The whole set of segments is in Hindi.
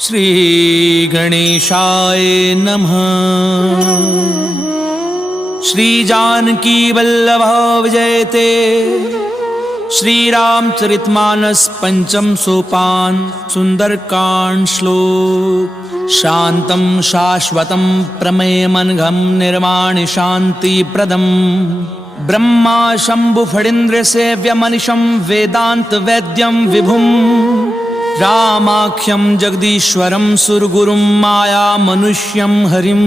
श्री गणेशाय नमः। श्री जानकी वल्लभ विजयते। श्री रामचरितमानस पंचम सोपान सुंदरकांड श्लोक। शांतं शाश्वतं प्रमेयमनघं निर्वाण शांति प्रदम ब्रह्मा शंभु फणीन्द्र सेव्यमनिशं वेदांत वैद्यं विभुं रामाख्यं जगदीश्वरं सुरगुरुं माया मनुष्यं हरिं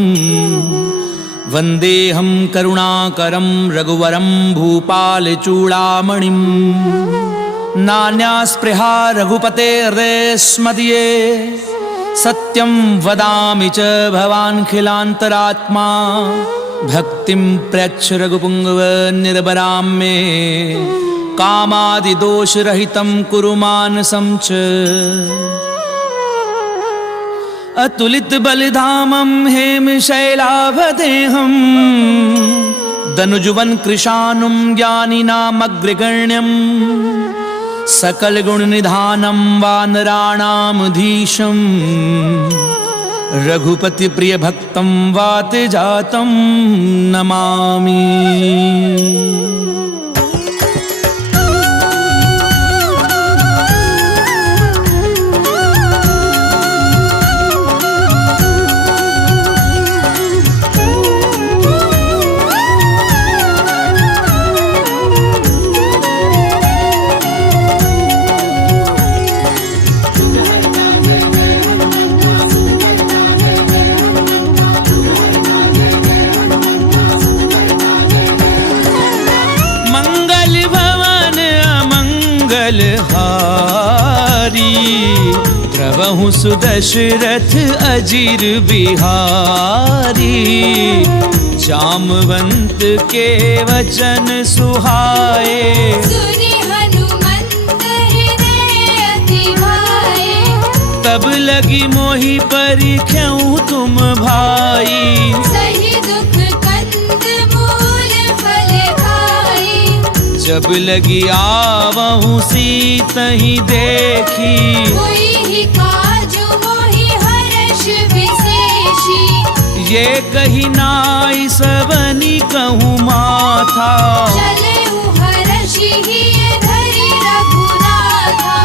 वन्देऽहं करुणाकरं रघुवरं भूपालचूडामणिं। नान्यास्पृहा रघुपतेर्देस्मदीये सत्यं वदामि च भवान्खिलान्तरात्मा। भक्तिं प्रयच्छ रघुपुङ्गव निर्भरां मे कामादिदोषरहितं कुरु मानसं च। अतुलितबलधामं हेमशैलाभदेहं दनुजुवन कृशानुं ज्ञानिनामग्रगण्यं सकलगुणनिधानं वानराणामधीशं रघुपतिप्रियभक्तं वातजातं नमामि। प्रभु सुदशरथ अजीर बिहारी। जामवंत के वचन सुहाए सुनि हनुमंत हृदय अति भाए। तब लगी मोहि परिख्याऊं तुम भाई। सही दुख कंद मूल फल खाई। जब लगी आवहूं सीतहि देखी। कोई ही काजु मोहि हर्ष विशेषी। ये कही नाई सबनी कहूँ माथा। चलेउ हर्षि हिय धरि रघुनाथा।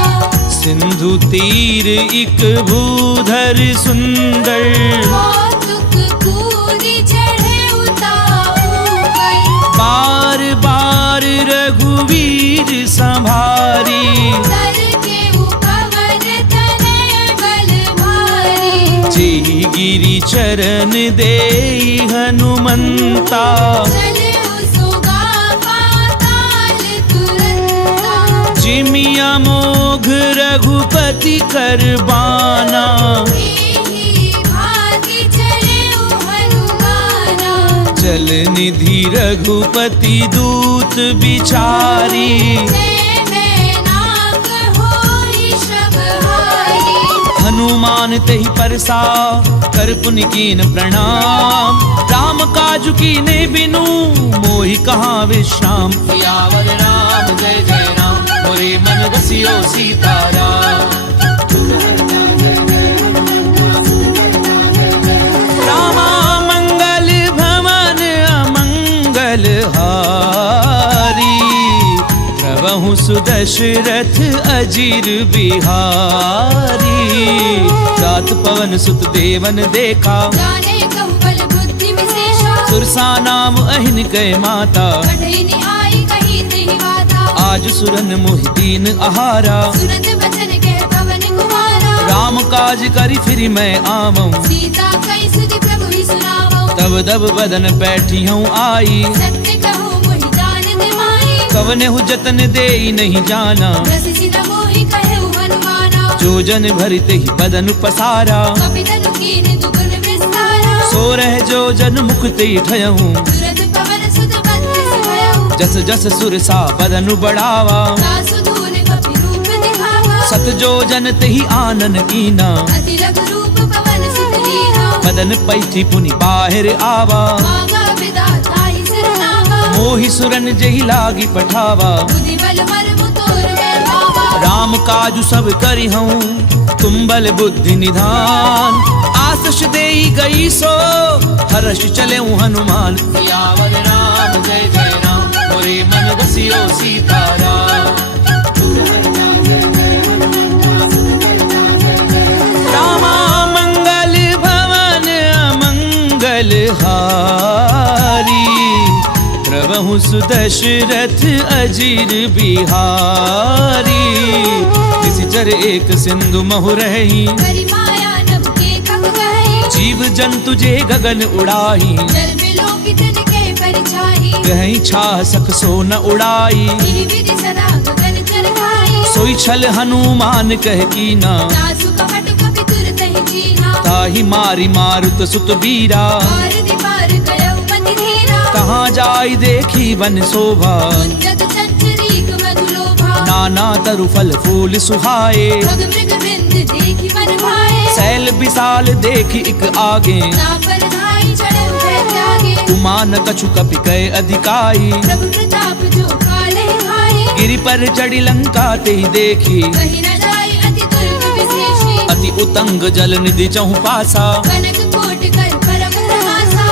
सिंधु तीर इक भूधर सुंदर। कौतुक कूदि चढ़े उताऊं। बार बार रघुवीर संभारी। तर के उपवन तनय बल भारी। जी गिरि चरण देई हनुमंता। चलेउ सुगा पाताल तुरंता। जिमिया मोघ रघुपति करबाना। एहि भाति चलेउ हनुमाना। जल निधि रघुपति दूत बिचारी। नाक होई शबहारी। हनुमान तेहि परसा कर पुनि कीन प्रणाम। राम काजु कीने बिनु मोहि कहाँ विश्राम। सियावर राम जय जय राम मोरे मन बसियो सीताराम। रामा मंगल भवन अमंगल हारी। प्रभु सुदशरथ अजीर बिहारी। रात पवन सुत देवन देखा। जाने कहु बल बुद्धि विशेषा। सुरसा नाम अहिन कै माता। कठिन आई कही नहीं वाता। आज सुरन मोहि दीन आहारा। सुनत बचन कह पवन कुमारा। राम काज करि फिर मैं आवऊं। सीता कई सुधि प्रभु ही सुनावऊं। तब दब बदन बैठी हूँ आई। सत्य कहूँ मोहि जानत माई। कवने हु जतन देई नहीं जाना। रस सिन मोहि कहेउ हनुमाना। जो जन भरित ही बदन पसारा। कपितनु कीन दुगुन विस्तारा। सो रह जो जन मुख ते ठयहूँ। तुरत पवन सुत बत्तीस भयउ। जस जस सुरसा बदनु बढ़ावा। दासु धूल कपि रूप दिखावा। सत जो जन तेहि आनन कीना। अति लघु रूप पवन सुत लीना। बदन पैठी पुनि बाहिर आवा। मांगा विधाता ही सिरनावा। मोहि सुरन जहि लागी पठावा। बुद्धि बल मर्म तोर में भावा। राम काजु सब करी हूँ तुम बल बुद्धि निधान। आशीष देई गई सो हर्ष चले हनुमान। सियावर राम जय जय राम मोरे मन बसियो सीताराम। रामा मंगल भवन अमंगल हारी। प्रभु सुदशरथ अजीर बिहारी। निशिचर एक सिंधु महु रही। करी माया नभ के कब गए। जीव जंतु जे गगन उड़ाई। जल बिलो कितन के परिछाई। कहीं छा सक सो न उड़ाई। यही विधि सदा गगन चर खाई। सोई छल हनुमान कह की ना। तासु कपट कपि तुरत ही जीना। ताहि मारी मारुत सुत बीरा। पार दीपार कयो मति धीरा। कहाँ जाई देखी वन शोभा। जग चंचरीक मधुलोभा। नाना तरु फल फूल सुहाए। भग मृग बिंद देखी मन भाए। सैल विशाल देखी इक आगे। तापर धाई चढ़े उठे त्यागे। उमा न कछु कपि कय अधिकाई। प्रभु प्रताप जो काले भाए। गिरि पर चढ़ी लंका ते देखी। कहीं न जाई अति दुर्ग विशेषी। अति उतंग जल निधि चहु पासा। कनक कोट कर परम प्रहासा।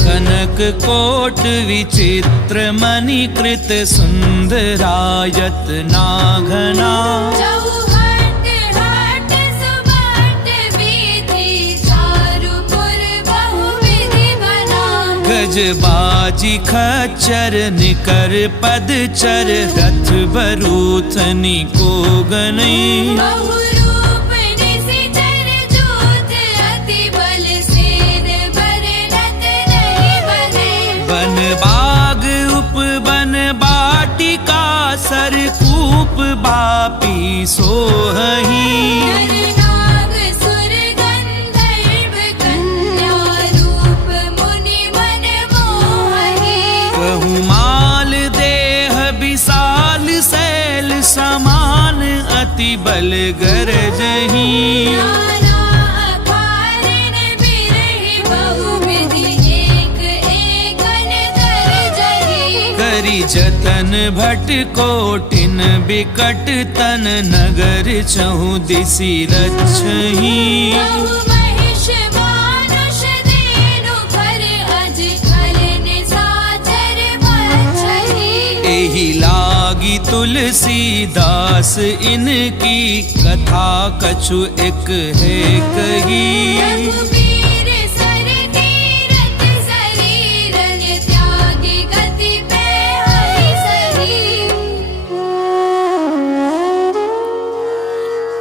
कनक कोट विचित्र मणिकृत सुंदरायत नाघना। चौहट हट सुबट विधि चारुपुर बहुविधि बना। गजबाजी खच्चर निकर पदचर। रथ बरूथनी को गनई। बहुरूप निशिचर जूथ अति बल सेन बरनत नहीं बने। वन बाग उपवन बाटिका सरकूप बापी सोहही। नर नाग सुर गंधर्व कन्या रूप मुनि मन मोहि। कहु माल देह विशाल शैल समान अति बल गरजही। नाना अकारण बिरहि बहुविधि एक एकन गरजहि। करी जतन भट कोटिन बिकट तन नगर चहु दिसि रक्षही। बहु महिष मानुष देनु पर अज खल निशाचर बचहि। एहि लागी तुलसीदास इनकी कथा कछु एक है कही। रघुबीर सर तीरथ शरीरन त्यागी गति पे हरि सही।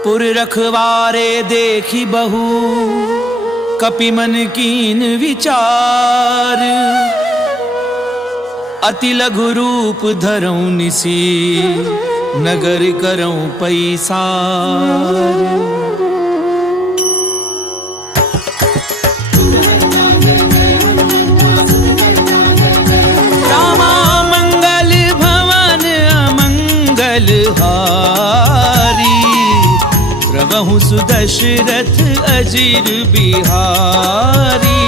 पुर रखवारे देखी बहु कपि मन कीन विचार। अति लघु रूप धरऊं निसी नगर करऊं पैसार। रामा मंगल भवन अमंगल हारी। प्रभु सुदशरथ अजीर बिहारी।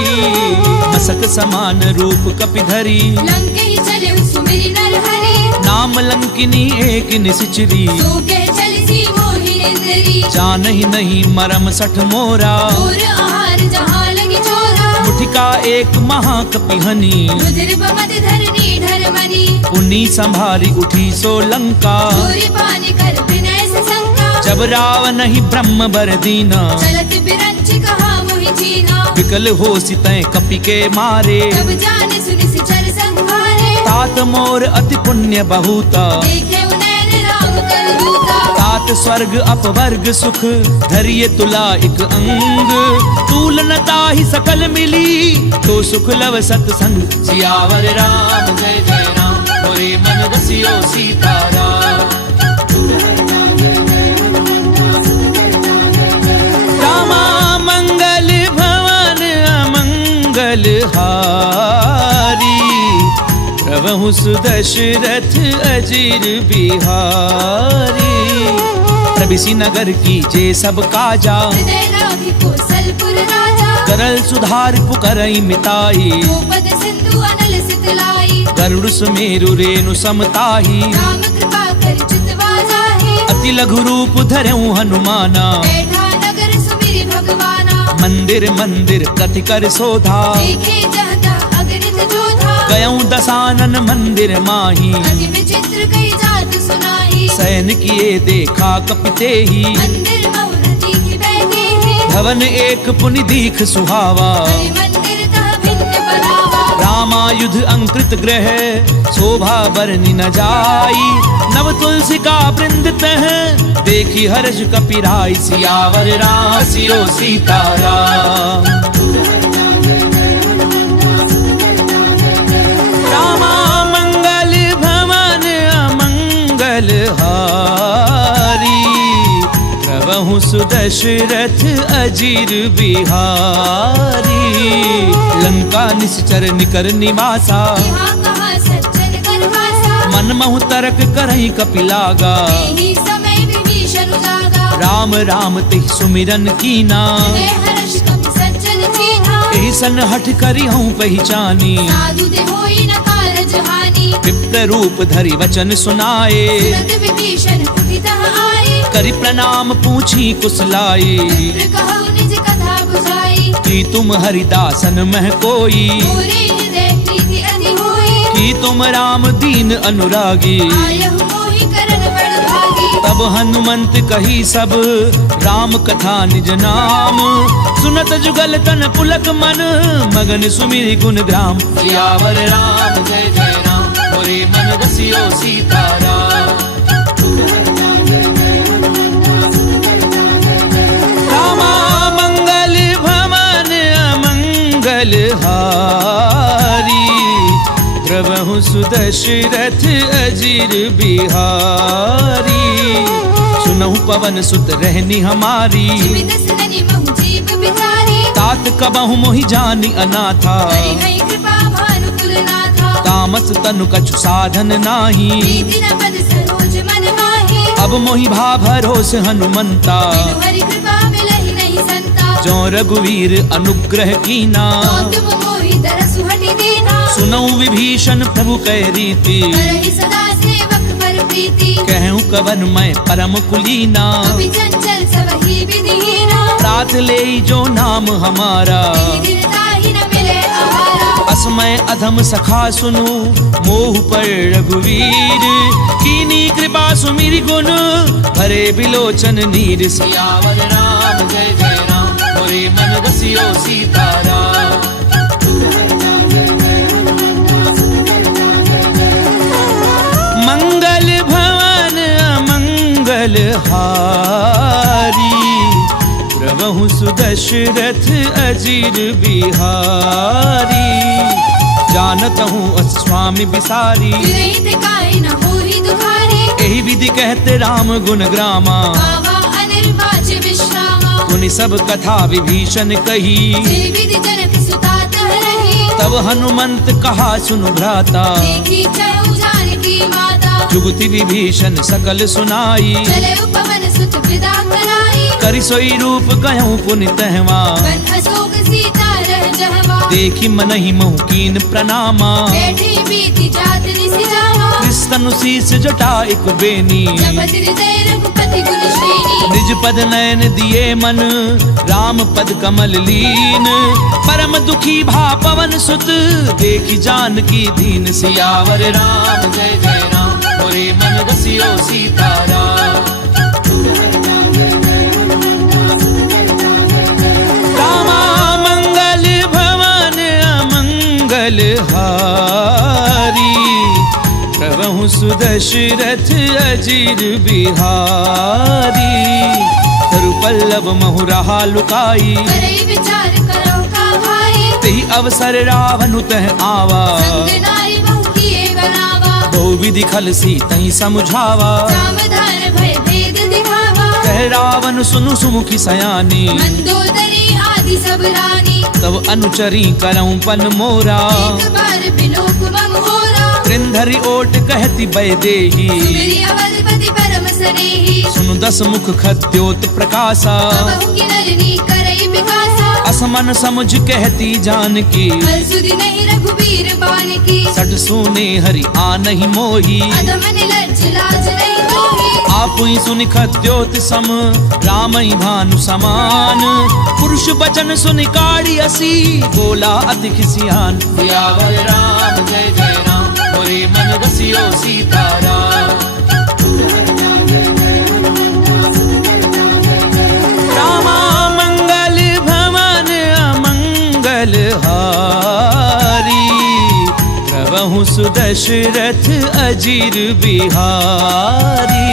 मसक समान रूप कपि धरी। लंके चले सुमिरि नर हरि। नाम लंकिनी एक निशिचरी। सूके चलसी मोहिनेन्द्री। जानहि नहीं मरम सठ मोरा। और आहार जहाँ लगी चोरा। मुठिका एक महाकपिहनी। रुधिर बमत धरनी ढरमनी। पुनी संभारी उठी सो लंका। सूर्य पानी कर विनय से शंका। जब रावण ही ब्रह्म बर दीना। चलत बिरंच कहा मोहि चीना। विकल हो सितय कपि के मारे। जब जाने सुनि सिचर संहारे। तात मोर अति पुण्य बहुता। देखे उनैन राम कर दूता। तात स्वर्ग अपवर्ग सुख धरिय तुला एक अंग। तूलनता ही सकल मिली तो सुख लव सत्संग। सियावर राम जय जय राम मोरे मन बसियो सीताराम। रामा मंगल भवन अमंगल हारी। प्रभु सुदशरथ अजीर बिहारी। प्रभिसी नगर की जे सब काजा। हृदय राखी को पुर राजा करल सुधार पुकरई मिताई गोपद सिंधु अनल सितलाई गरुड़ सुमेरु रेणु समताही राम कृपा कर चितवा जाहे अति लघु रूप धरऊं हनुमाना बैठा नगर सुमिरि भगवाना मंदिर मंदिर प्रति कर सोधा देखे जहता अगणित जोधा गयऊं दसानन मंदिर माही अति विचित्र कई जात सुनाई सैन किए देखा कपिते ही मंदिर बहुरति की बैठी है भवन एक पुनि दीख सुहावा हरि मंदिर तह भिन्न बनावा रामायुध अंकृत ग्रह शोभा बरनि न जाई नव तुलसी का वृंद तह देखी हर्ष कपिराई सियावर राम सियो सीताराम रामा मंगल भवन अमंगल हारी प्रभु सुदशरथ अजीर बिहारी लंका निश्चर निकर निवासा यहाँ कहाँ सज्जन करवासा मन महु तरक करही कपिलागा यही समय विभीषण उजागा राम राम तिह सुमिरन कीना हृदय हर्ष कपि सज्जन चीन्हा एहि सन हठ करी हूँ पहचानी साधु दे होई न कारज हानि विप्र रूप धरि वचन सुनाए तुरंत विभीषण उठि तह आए करि प्रणाम पूछी कुशलाई मित्र कहु निज कथा बुझाई कि तुम हरिदासन मह कोई मोरे हृदय प्रीति अति होई कि तुम राम दीन अनुरागी आयहु मोहि करन बड़ भागी तब हनुमंत कही सब राम कथा निज नाम सुनत जुगल तन पुलक मन मगन सुमिरि गुण ग्राम सियावर राम जय जय राम मोरे मन रसियो सीताराम रामा मंगल भवन अमंगल हारी प्रभु सुदशरथ अजीर बिहारी सुनहु पवन सुत रहनी हमारी जिमित सननि महु जीव बिचारी तात कबहु मोहि जानि अनाथा हरि हरि कृपा भानु कुलनाथा तामस तनु कछु साधन नाही प्रीति न पद सरोज मन माही अब मोहि भा भरोस हनुमंता बिनु हरि कृपा मिलहि नहीं संता जो रघुवीर अनुग्रह कीना तो तुम मोहि तरसु हटि दीना सुनऊ विभीषण प्रभु कै रीति करहि सदा सेवक पर प्रीति कहूँ कवन मैं परम कुलीना कपि चंचल सबहि विधिहीना प्रात ले जो नाम हमारा दीनता ही न मिले आहारा असमय अधम सखा सुनु मोह पर रघुवीर कीनी कृपा सुमिरि गुण भरे बिलोचन नीर सियावर राम जय जय राम मोरे मन रसियो सीताराम मंगल भवन अमंगल हारी प्रभु सुदशरथ अजीर बिहारी जानत हूँ स्वामी बिसारी विरहित काई न होहि दुखारी यही विधि कहते राम गुण ग्रामा बाबा अनिर्वाच विश्रामा पुनि सब कथा विभीषण कही जे विधि जनक सुता तह रही तब हनुमंत कहा सुनु भ्राता देखी चहु जानकी माता जुगति विभीषण सकल सुनाई चले उपवन सुत विदा कराई करि सोई रूप कहूँ पुनि तहवा बन अशोक सीता रह जहवा देखी मनहि महु कीन प्रणामा बैठी बीती जात निसि जावा कृष्ण शीस जटा एक बेनी जपत हृदय रघुपति गुण श्रेणी निज पद नयन दिए मन राम पद कमल लीन परम दुखी भा पवन सुत देखी जानकी दीन सियावर राम जय जय राम मोरे मन रसियो सीताराम रामा मंगल भवन अमंगल हारी प्रभु सुदशरथ अजीर बिहारी तरु पल्लव महु रहा लुकाई करई विचार करो का भाई तेहि अवसर रावण तह आवा संग नारी बहु किए बनावा बहु विधि खल सी तही समझावा सावधान भय भेद दिखावा कह रावण सुनु सुमुखी सयानी मंदोदरी आदि सब रानी तब अनुचरी करऊं पन मोरा एक बार बिलोक मम होरा त्रिंधरि ओट कहती बैदेही सुमिरि अवधपति परम सनेही सुनु दस मुख खद्योत प्रकाशा बहु की नलिनी करई विकासा असमन समुझ कहती जानकी, बल सुधि नहीं रघुबीर बान की। सट सुने हरि आ नहीं मोही, अधम निर्लज्ज लाज नहीं तोही। आप ही सुनि खद्योत सम, राम ही भानु समान। पुरुष बचन सुनि काढ़ी असी, बोला अति खिसियान। सियावर राम जय जय राम, मोरे मन बसियो सीताराम। रामा मंगल भवन अमंगल हारी, प्रभु सुदशरथ अजीर बिहारी।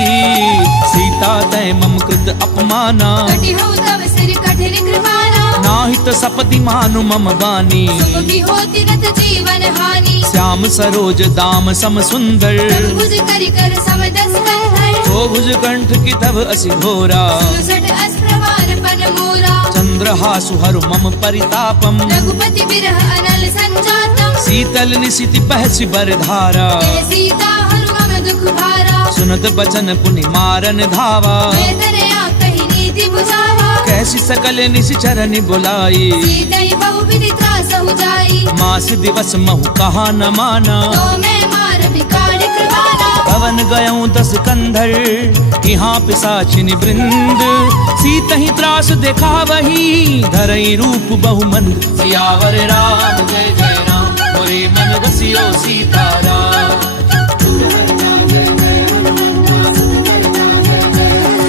सीता तय मम कृत अपमाना, कटि हो तव सिर कठिन कृपाना। नाहित सपति मानु मम बानी, सुखी होती नत जीवन हानि। श्याम सरोज दाम सम सुंदर, प्रभु भुज करि कर समदस कंधर। तो भुज कंठ की तब असि घोरा, 67 अस्त्रवार पन मोरा। चंद्रहासु हरु मम परितापम, रघुपति बिरह अनल संजातम। शीतल निशिति बहसि बरधारा, जय सीता हरु मम दुख भारा। सुनत बचन पुनि मारन धावा। मैं तनया कहि नीति बुझावा। कैसी सकल निशिचरनि बुलाई, सीतई बहु विधि त्रासहु जाई। मास दिवस महु कहा न माना। तो मैं मार बिकाड़ कृपाना। पवन गयऊं 10 कंधर, यहाँ पिशाचिनि वृंद। सीतहि त्रास देखा वही, धरई रूप बहुमंद। सियावर राम जय जय राम, मोरे मन बसियो सीताराम।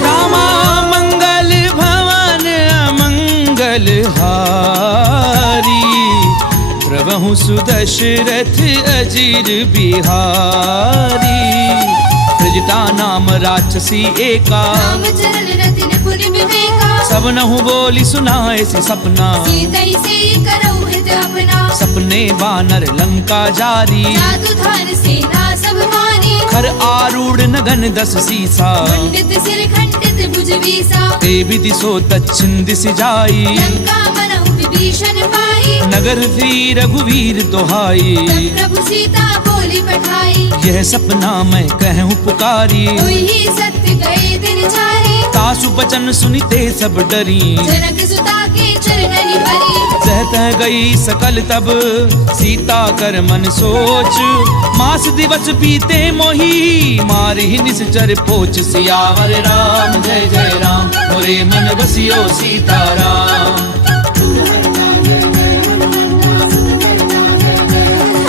रामा मंगल भवन अमंगल हारी, प्रभु सुदशरथ अजीर बिहारी। त्रिजटा नाम राक्षसी एका, राम चरण रतिन पुनि विवेका। सब नहु बोली सुनाए से सपना। सीतई से करऊ हित अपना। सपने वानर लंका जारी, जादू धार सेना सब मानी। खर आरूढ़ नगन 10 सीसा। खंडित सिर खंडित भुज बीसा। ते विधि सो दक्षिण दिश जाई, लंका मनहु विभीषण पाई। नगर फिरी रघुवीर दोहाई। तब प्रभु सीता बोली पठाई। यह सपना मैं कहूँ पुकारी, हुई ही सत्य गए दिन चारी। तासु बचन सुनिते सब डरी, जनक सुता के चरणनि भरी। सहत गई सकल तब सीता कर मन सोच। मास दिवस बीते मोही, मारि निश्चर पोच। सियावर राम जय जय राम, मोरे मन बसियो सीताराम।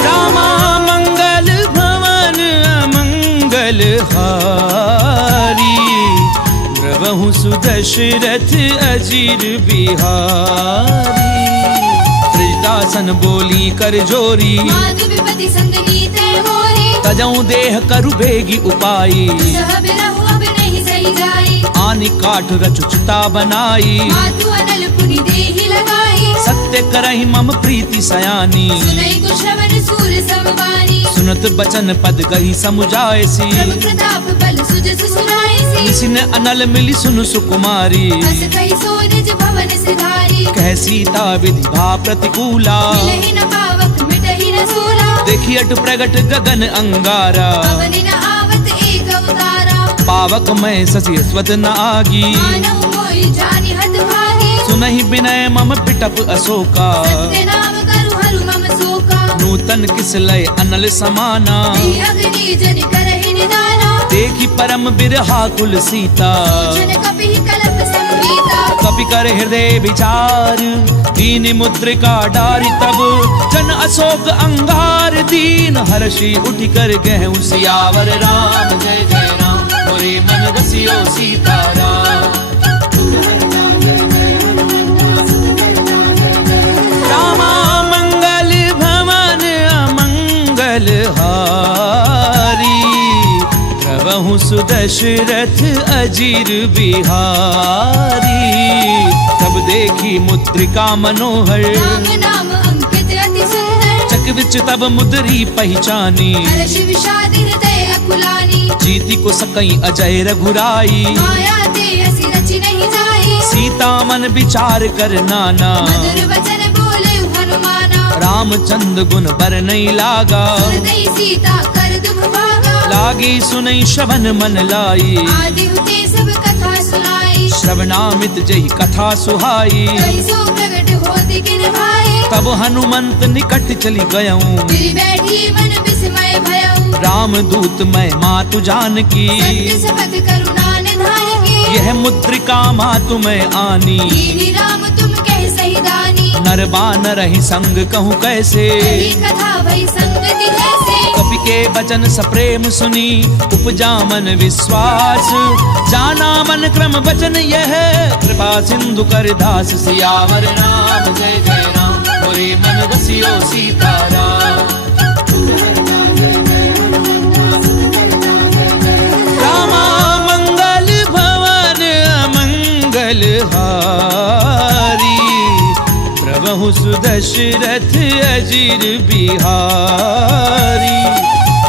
रामा मंगल भवन अमंगल हारी, प्रभु सुदशरथ अजीर बिहारी। त्रिजटासन बोली कर जोरी, माधु विपति संग नीते मोरी। तजऊं देह करु बेगी उपाई। सह बिरहु अब नहीं सही जाई। आनि काठ रचुचिता बनाई, माधु अनल पुनि देहि लगाई। सत्य करहि मम प्रीति सयानी। सुनई को श्रवण सूर समवानी। सुनत बचन पद गही समुझायसी, प्रभु प्रताप बल सुजस सुनाईसी। निसिन अनल मिली सुनु सुकुमारी। अस कहि सो निज भवन सिधारी। कह सीता विधि भा प्रतिकूला, मिलहि न पावक मिटहि न सूला। देखी अट प्रगट गगन अंगारा। पवनि न आवत एक अवतारा। पावक मैं ससी स्वत न आगी, मानव मोहि जानि हत भागी। सुनहि विनय मम पिटप अशोका। सत्य नाम करु हरु मम शोका। नूतन किस लय अनल समाना, देहि अग्नि जनि करहि निदाना। देखी परम बिरहा कुल सीता। जन कपिहि कलप संगीता। कपि कर हृदय विचार, दीन मुद्रिका डारि तब। जन अशोक अंगार दीन, हर्षि उठि कर गहु। सियावर राम जय जय राम, मोरे मन बसियो सीताराम। रामा मंगल भवन अमंगल हारी, प्रभु सुदशरथ अजीर बिहारी। तब देखी मुद्रिका मनोहर, राम नाम अंकित अति सुंदर। चक विच तब मुद्री पहचानी। हर्ष विषाद हृदय अकुलानी। जीति को सकई अजय रघुराई, माया ते असि रचि नहीं जाई। सीता मन विचार कर नाना। मधुर वचन बोले हनुमाना। रामचंद्र गुण बर नहीं लागा, सुरदई सीता कर दुख भागा। लागी सुनई श्रवण मन लाई। आदि उते सब कथा सुनाई। श्रवणामित जही कथा सुहाई। कहीं सो प्रगट होते किन भाई, तब हनुमंत निकट चली गयऊं, फिर बैठी मन विस्मय भयऊ। राम दूत मैं मातु जानकी, सत्य सपथ करुणा निधान की, यह मुद्रिका मातु मैं आनी। कीनी राम तुम कह सही दानी, नर बानर ही संग कहूँ कैसे, कही कथा भई संगति जैसे। कपि के वचन सप्रेम सुनी, उपजा मन विश्वास। जाना मन क्रम वचन यह, कृपा सिंधु कर दास। सियावर राम जय जय राम, मोरे मन बसियो सीताराम। रामा मंगल भवन अमंगल हारी, प्रभु सुदशरथ अजिर बिहारी।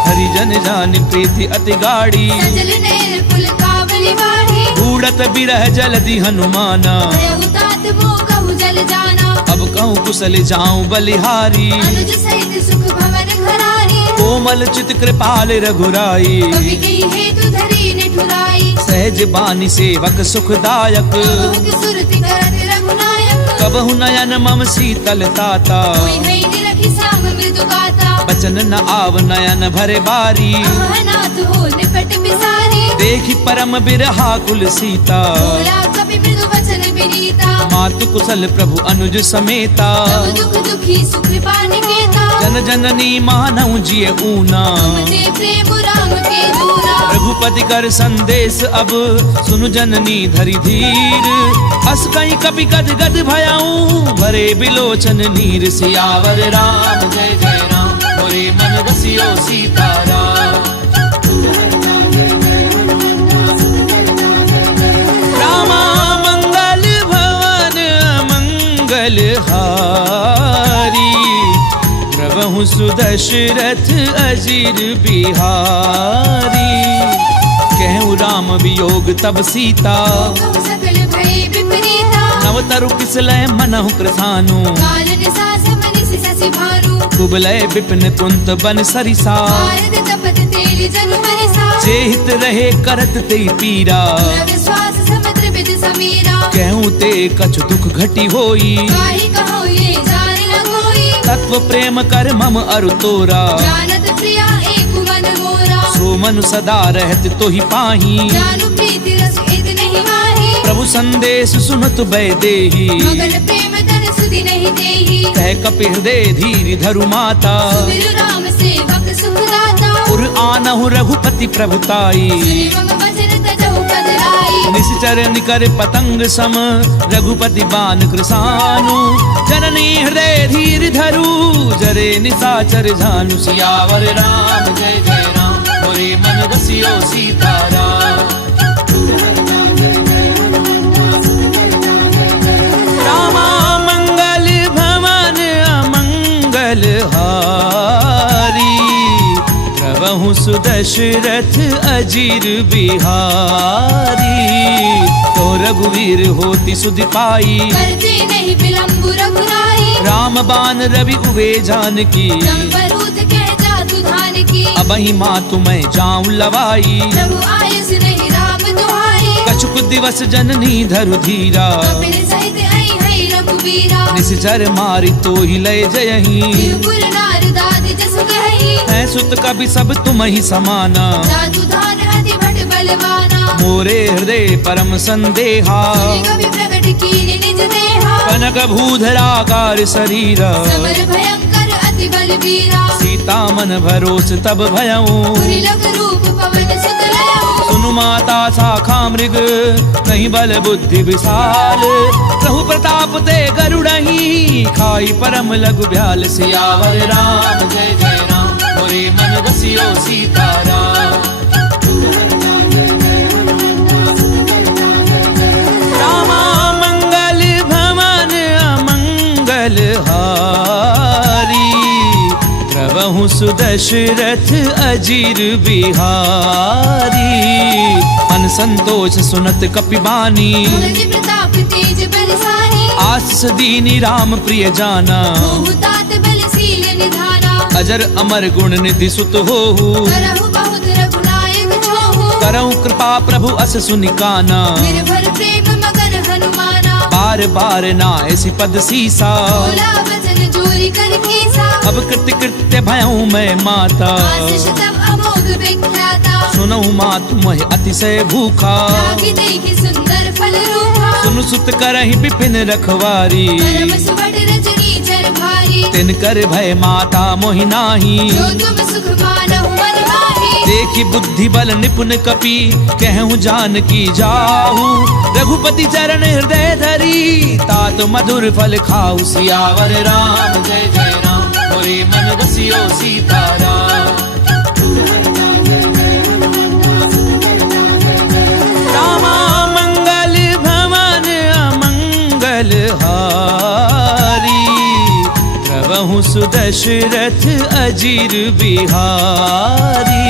हरिजन जान प्रीति अति गाढ़ी, सजल नयन पुल कावली बाढ़ी। बूढ़त बिरह जलधि हनुमाना, भयउ तात मोह कहु जल जाना। अब कहूँ कुशल जाऊं बलिहारी। अनुज सहित सुख भवन घरारी, कोमल चित कृपाल रघुराई। कवि कही हेतु धरी निठुराई। सहज बानी सेवक सुखदायक, कबहु की सुरति करत रघुनायक। कबहु नयन मम शीतल ताता। कोई है निरखी साम मृदु गाता, बचन न आव नयन भरे बारी। अहनाथ हो निपट बिसारी। देखी परम बिरहा कुल सीता, बोला कपि मृदु वचन विनीता। मातु कुशल प्रभु अनुज समेता। सब दुख दुखी सुख पानिकेता, जन जननी मानव जिय ऊना। तुम ते प्रेम राम के दूरा। रघुपति कर संदेश अब, सुनु जननी धरि धीर। अस कहीं कपि गद गद भयाऊं, भरे बिलोचन नीर। सियावर राम जय जय राम, मोरे मन बसियो सीताराम। रामा मंगल भवन अमंगल हारी, प्रभु सुदशरथ अजिर बिहारी। कहूँ राम वियोग तब सीता, कहु सकल भय विपरीता। नव तरु किसलय मनहु कृसानु। कालन सास मनिसि ससि भानु, कुबलय विपिन कुंत बन सरिसा। भारत तपत तेलि जनु मरिसा। जेहित रहे करत ते पीरा, रग श्वास समुद्र बिद समीरा। कहूँ ते कछु दुख घटी होई। काहि कहो ये जान न कोई, तत्व प्रेम कर मम अरु तोरा। जानत प्रिया एक मन मोरा। सो मनु सदा रहत तोहि पाही, जानू प्रीति रस इत नहीं माही। प्रभु संदेश सुनत बै देही। मगन प्रेम तन सुधि नहीं देही। कह कपि हृदय धीर धरु माता। सुमिरु राम सेवक सुखदाता। उर आनहु रघुपति प्रभुताई। सुनि मम वचन तजहु पद लाई। निश्चर निकर पतंग सम, रघुपति बान कृसानु। जननी हृदय धीर धरु, जरे निशाचर झानु। सियावर राम जय जय राम, मोरे मन बसियो सीताराम। रामा मंगल भवन अमंगल हारी, प्रभु सुदशरथ अजिर बिहारी। तो रघुवीर होती सुधि पाई, करते नहीं विलंबु रघुराई। राम बान रवि उबे जानकी। संबरूत कह जातु धान की, अबहि मातु मैं जाऊं लवाई। प्रभु आयुष नहीं राम दुहाई। कछुक दिवस जननी धरु धीरा, कपिल सहित आई है रघुवीरा। निश्चर मारि तो ही लय जयही। त्रिपुर नार दादि जसु गही, है सुत कभी सब तुम ही समाना। जातु धान अति भट बलवाना। मोरे हृदय परम संदेहा, सुनि कवि प्रगट कीनि निज देहा। कनक भूधराकार शरीरा। समर भयंकर अति बलवीरा। सीता मन भरोस तब भयऊं, पुरि लग रूप पवन सुत लयऊ। सुनु माता शाखा मृग, नहीं बल बुद्धि विशाल। प्रभु प्रताप ते गरुड़ही, खाई परम लघु ब्याल। सियावर राम जय जय राम, मोरे मन बसियो सीताराम। रामा मंगल भवन अमंगल हारी, प्रभु सुदशरथ अजिर बिहारी। मन संतोष सुनत कपिबानी, तुलसी प्रताप तेज बलसानी। आशीष दीनी राम प्रिय जाना। मोहु तात बलशील निधाना। अजर अमर गुण निधि सुत होहु, करहु बहुत रघुनायक छोहु। करहु कृपा प्रभु अस सुनिकाना। निर्भर प्रेम बार बार ना ऐसी पद सीसा, बोला वचन जोरी कर खीसा, अब कृत्य कृत्य भयऊ मैं माता, आशीष तब अमोघ विख्याता, सुनऊ माँ तुम्हें अतिशय भूखा, लागी देखी सुंदर फल रूपा, सुन सुत करहि विपिन रखवारी, परम सुबट रजनी चर भारी, तिन कर भय माता मोहि नाही, जो तुम सुख मानहु मन माही, देखी बुद्धि बल निपुण कपि कहूँ जान की जाहू, रघुपति चरण हृदय धरी तात मधुर फल खाऊ, सियावर राम जय जय राम, मोरे मन बसियो सीताराम। रामा मंगल भवन अमंगल हारी, प्रभु सुदशरथ अजीर बिहारी,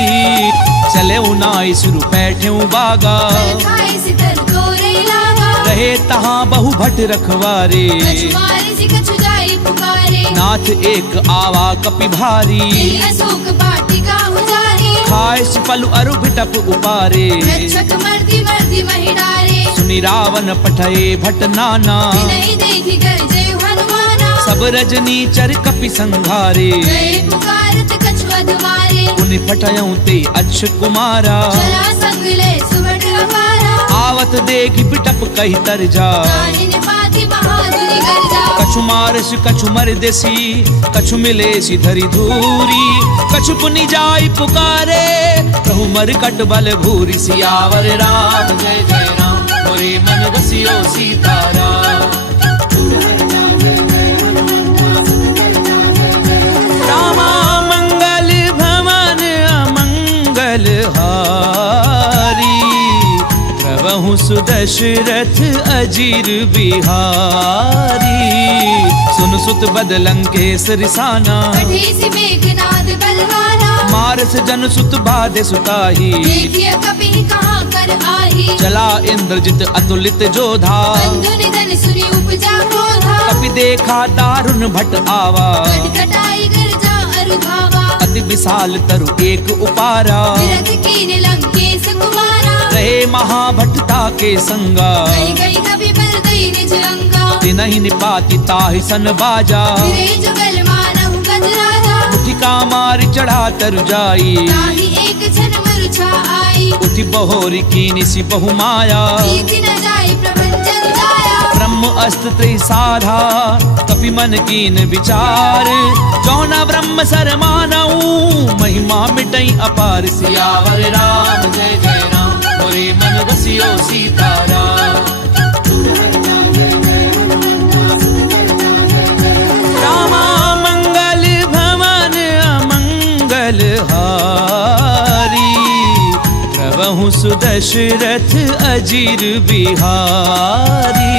चले उनाई सुरु बैठे बागा, खाए सितर तोरे लागा, रहे तहाँ बहु भट रखवारे, कछु मारे से कछु जाए पुकारे, नाथ एक आवा कपि भारी, तेरी अशोक वाटिका उजारे, खाए पलु अरु बिटप उपारे, रक्षक मर्दी मर्दी महिडारे, सुनि रावण पठये भट नाना, नहीं देखी कर जय हनुमाना, सब रजनी चर कपि संघारे, जय पुकारत कछु अधमारे, उनि पठयऊ ते अच्छ कुमारा, चला संग ले सुबट अपारा, आवत देखि बिटप कही तर जा, ताहि निपाति महाधुनि गर्जा, कछु मारस कछु मर देसी, कछु मिलेसी धरी धूरी, कछु पुनि जाई पुकारे, प्रभु मर कट बल भूरी, सियावर राम जय जय राम, मोरे मन बसियो सीताराम। रामा मंगल भवन अमंगल हारी, प्रभु सुदशरथ अजीर बिहारी, सुन सुत बदलंकेश रिसाना, पठेसी मेघनाद बलवाना, मारस जन सुत बाधे सुताही, देखिए कपि कहाँ कर आही, चला इंद्रजित अतुलित जोधा, बंधु निधन सुनी उपजा क्रोधा, कपि देखा दारुण भट आवा, कटकटाई गर्जा अरु धावा, अति विशाल तरु एक उपारा, विरथ कीन लंकेश कुमारा, रहे महाभटता के संगा, गई गई कपि बल गई निज अंगा, तिनहि निपाति ताहि सन बाजा, फिरे जुगल मानहु गज राजा, मुठिका मार चढ़ा तर जाई, ताहि एक क्षण मूर्छा आई, उठि बहोरी कीनिसि बहु माया, जीति न जाय प्रभंजन जाया, ब्रह्म अस्त्र त्रिसाधा कपि मन कीन विचार, जौना ब्रह्म सर मानऊ महिमा मिटई अपार, सियावर राम जय जय राम, मोरे मन बसियो सीताराम। रामा मंगल भवन अमंगल हारी, प्रभु सुदशरथ अजीर बिहारी,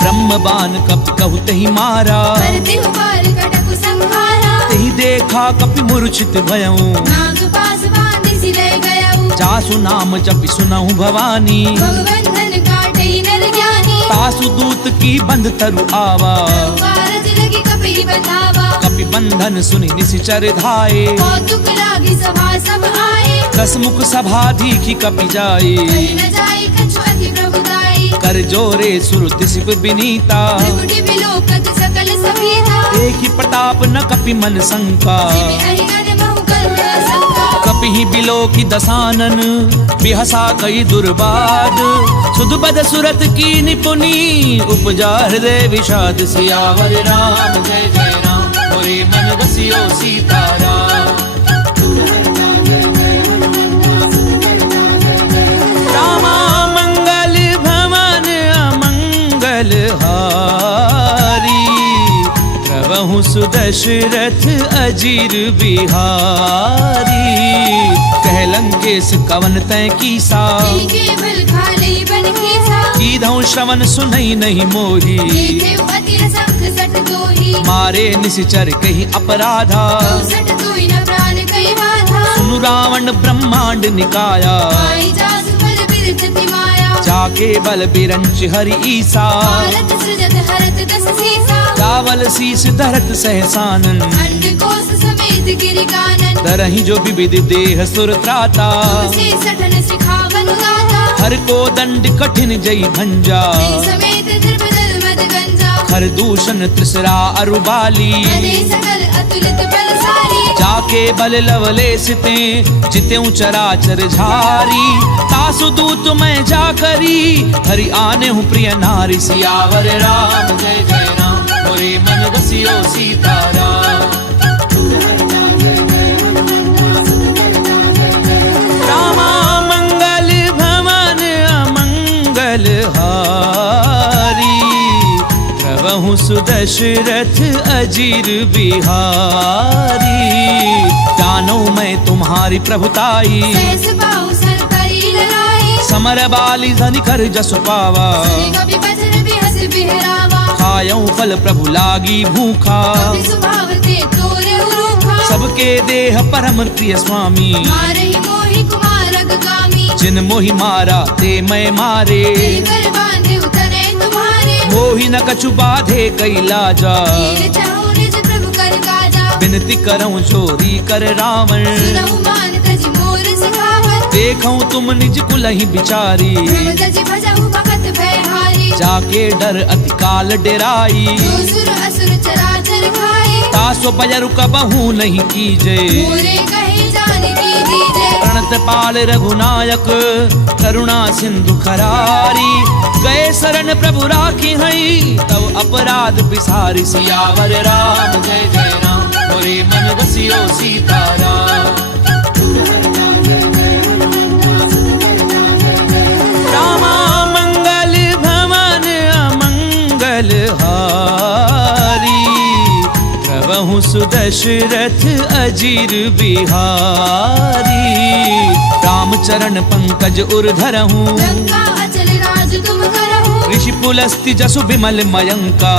ब्रह्मबान कपि कहु तहि मारा, करते हुबार कटकु संहारा, तहि देखा कपि मूर्छित भयऊ, नाग पास बांधि सिर गयऊ, जासु नाम जपि सुनहु भवानी, भगवंधन काटई नर ज्ञानी, तासु दूत की बंध तरु आवा, कारज लगी कपि बतावा, कपि बंधन सुनि निशिचर धाये, कौतुक लागी सभा सब आए, दस मुख सभा दीखी कपि जाए, कहि न जाय कछु अति प्रभुदाई, कर जोरे सुर तिसिप विनीता, त्रिकुटी बिलोकत सकल सभीता, एक ही प्रताप न कपि मन शंका, जिमि अहिगन महु करुणा शंका, कपि ही बिलो की दसानन बिहसा कई दुर्बाद, सुध बद सुरत की निपुनी उपजा हृदय विषाद, सियावर राम जय जय राम, मोरे मन बसियो सीताराम। रामा मंगल भवन अमंगल हारी, प्रभु सुदशरथ अजीर बिहारी, कह लंकेश कवन तै कीसा, यही केवल खाले बन खीसा, कीधौ श्रवण सुनई नहीं मोही, देखे अति असंख सट दोही, मारे निशिचर कही अपराधा, सट दोई न प्राण कई बाधा, सुनु रावण ब्रह्मांड निकाया, आई जासु बल बिरचति माया, जाके बल बिरंच हरि ईसा, भारत सृजत हरत दस सीसा, रावल शीस धरत सहसानन, अंडकोश समेत गिरि कानन, तरहि जो विविध देह सुर त्राता, तुलसी सठन सिखावन गाथा, हर को दंड कठिन जई भंजा, समेत द्रपदल हर दूषण त्रिसरा अरुबाली हरे सकल अतुलित बलशाली जाके बल लवले सिते जित्यों चराचर झारी तासु दूत मैं जा करी हरि आने हूँ प्रिय नारी सियावर राम जय जय राम मोरे मन बसियो सीताराम रामा मंगल भवन अमंगल हारी प्रभु सुदशरथ अजीर बिहारी जानो मैं तुम्हारी प्रभुताई सहस बाहु सर करी लड़ाई समर बाली धनि कर जस पावा सुनि कपि बचन बिहस बिहरावा खायऊ फल प्रभु लागी भूखा कपि स्वभाव ते तोरे उरूखा सबके देह परम प्रिय स्वामी मारहि मोहि कुमारक गामी जिन मोहि मारा ते मैं मारे दिल कर बांधे उतरे तुम्हारे मोहि न कछु बाधे कैलाजा वीर चाहु निज प्रभु कर काजा विनती करऊं चोरी कर रावण सुनहु मान तजि मोर सिखावत देखऊं तुम निज कुलहि बिचारी प्रभु तजि भजहु भगत भयहारी जाके डर अति काल डेराई जो सुर असुर चराचर खाए तासो बजरु कबहू नहीं कीजे मोरे कहे जान की दीजे प्रणत पाल रघुनायक करुणा सिंधु खरारी गए शरण प्रभु राखी हई तब अपराध बिसारी सियावर राम जय जय राम मोरे मन बसियो सीताराम रामा मंगल भवन अमंगल हारी प्रभु सुदशरथ अजीर बिहारी रामचरण पंकज उर धरहूँ लंका अचल राज तुम करहु ऋषि पुलस्ति जसु बिमल मयंका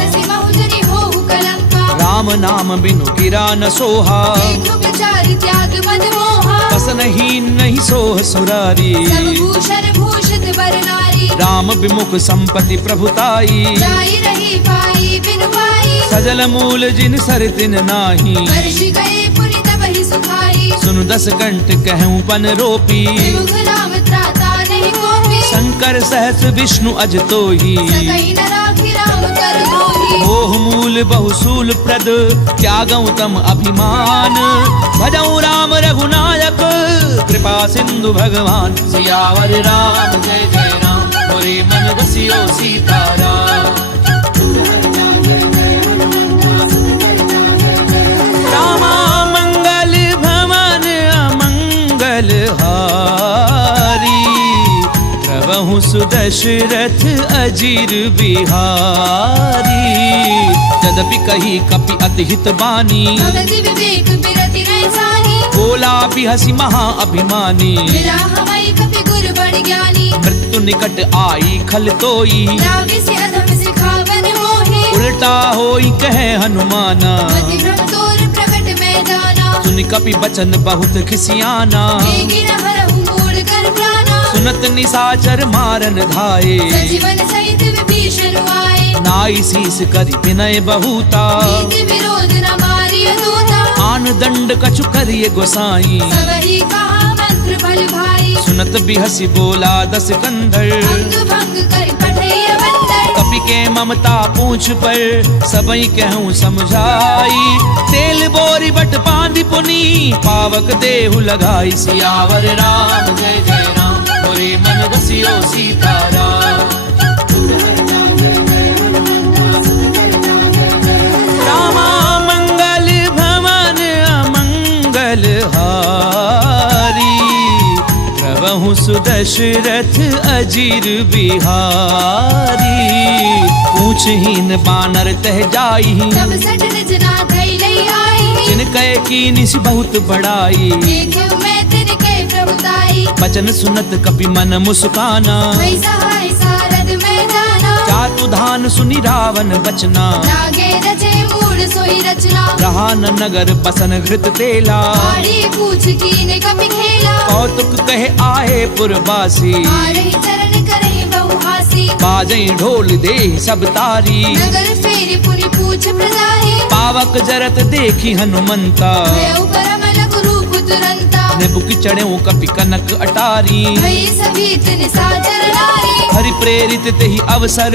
ससी बहुजनी होहु कलंका राम नाम बिनु गिरा न सोहा देखो विचार त्याग मद मोहा बस नहीं सोह सुरारी सब भूषण भूषित वर नारी राम विमुख संपत्ति प्रभुताई जाई रही पाई बिनु पाई सजल मूल जिन सर तिन नाही वर्ष गए पुनि तबहि सुखाई सुनु दस कंठ कहूँ पन रोपी विमुख राम त्राता नहीं कोपी शंकर सहस विष्णु अज तोही सकई न राखी राम कर द्रोही मोह मूल बहुसूल प्रद त्यागऊ तम अभिमान भजऊ राम रघुनायक कृपा सिंधु भगवान सियावर राम जय जय राम मोरे मन बसियो सीताराम रामा मंगल भवन अमंगल हारी प्रभु सुदशरथ अजीर बिहारी यद्यपि कही कपि अति हित बानी भगति विवेक बिरति नहीं सानी बोला बिहसी महा अभिमानी मिला हमारी कपि गुर बड़ ज्ञानी मृत्यु निकट आई खल तोई रावि से अधम सिखावन मोहे उल्टा होई कहे हनुमाना मति भ्रम तोर प्रकट में जाना सुन कपि बचन बहुत खिसियाना देगी न हरहु मूढ़ कर प्राणा सुनत निसाचर मारन धाये सजीवन सहित विभीषण आए नाई शीस करि विनय बहुता नीति विरोध न मारिय दूता आन दंड कछु करिय गोसाई सबहि कहा मंत्र फल भाई सुनत बिहसी बोला दस कंधर अंग भंग कर पठैय बंदर कपि के ममता पूछ पर सबई कहूँ समझाई तेल बोरी बट पांदी पुनी पावक देहु लगाई सियावर राम जय जय राम मोरे मन बसियो सीताराम रामा मंगल भवन अमंगल हारी प्रभु सुदशरथ अजीर बिहारी पूछहीन बानर तह जाई सब सट निज नाथ लई आई जिन कहे की निस बहुत बड़ाई देखो मैं तिनके प्रभुताई बचन सुनत कपि मन मुस्काना भई सहाय सारद में जाना जातु धान सुनि रावण बचना लागे रचे मूढ़ सोई रचना रहा न नगर बसन घृत तेला आड़ी पूछ कीने कपि खेला कौतुक कहे आए पुरवासी आरही चरण करहि बहुहासी बाजई ढोल दे सब तारी नगर फेरी पुनि पूछ प्रजाहि पावक जरत देखी हनुमंता भयउ परम लघु रूप तुरंता निबुक चढ़्यो कपि कनक अटारी भई सभीत निशाचर नारी हरि प्रेरित तेहि अवसर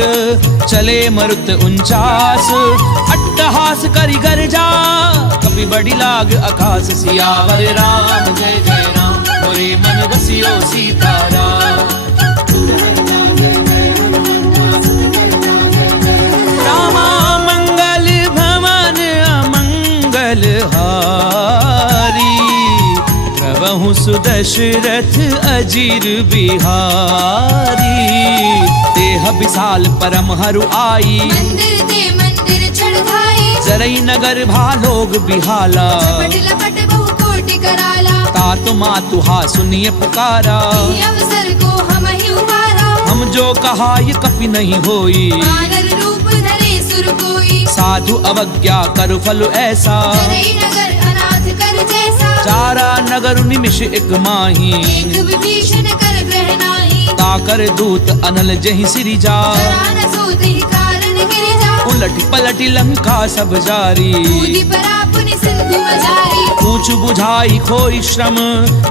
चले मरुत 49 अट्टहास करि गर्जा कपि बड़ी लाग आकाश सियावर राम जय जय राम मोरे मन बसियो सीताराम रामा मंगल भवन अमंगल हारी प्रभु सुदशरथ अजीर बिहारी देह विशाल परम हरु आई मंदिर ते मंदिर चढ़ाई जरई नगर भालोग बिहाला लपट लपट बहु कोटि कराला तातु मातु हा सुनिए पुकारा ये अवसर को हम ही उबारा हम जो कहा ये कपि नहीं होई वानर रूप धरे सुर कोई साधु अवज्ञा कर फल ऐसा जरई नगर अनाथ कर जैसा चारा नगर निमिष एक माही एक विभीषण कर ग्रह नाही ताकर दूत अनल जहि सिरि जा जरा न सोते ही कारण गिर जा उलट पलट लंका सब जारी कूदी परा पुनि सिंधु मजारी पूछ बुझाई खोई श्रम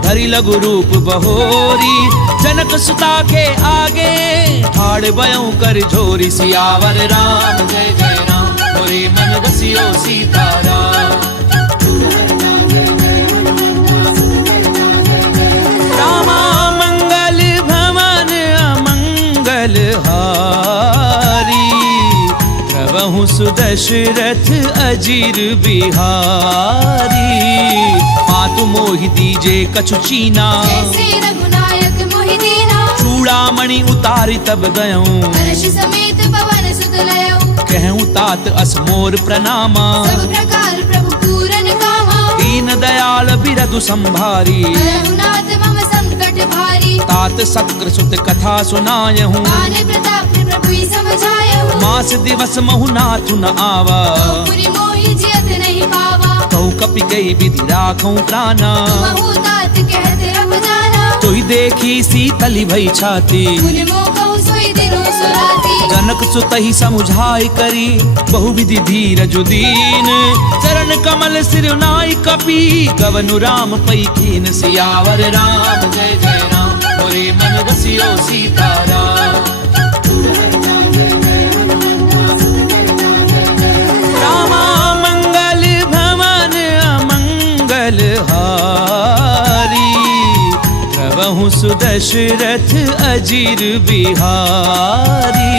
धरि लघु रूप बहोरी जनक सुता के आगे ठाड़ बयऊ कर झोरी सियावर राम जय जय राम मोरे मन बसियो सीताराम रामा मंगल भवन अमंगल हारी प्रभु सुदशरथ अजीर बिहारी मातु मोहि दीजे कछु चीना जैसे रघुनायक मोहि दीना चूड़ामणि उतारि तब गयऊं हर्ष समेत पवन सुत लयऊ कहूँ तात असमोर प्रणामा सब प्रकार प्रभु पूरन कामा दीन दयाल बिरधु संभारी रघुनाथ मम संकट भारी तात सक्र सुत कथा सुनायहूँ आने प्रताप प्रभु ही समझायहु मास दिवस महु नाथु न आवा पुरि मोहि जियत नहीं पावा कहूँ कपि कई विधि राखूं प्राणा महु तात कहते अब जाना तोहि देखी सीतली भई छाती पुनि मोह कहु सोई दिनो सुराती जनक सुतहि समुझाई करी बहुविधि धीरज दीन चरण कमल सिर नाई कपि गवनु राम पई कीन सियावर राम जय जय राम मोरे मन बसियो सीताराम रामा मंगल भवन अमंगल हारी प्रभु सुदशरथ अजीर बिहारी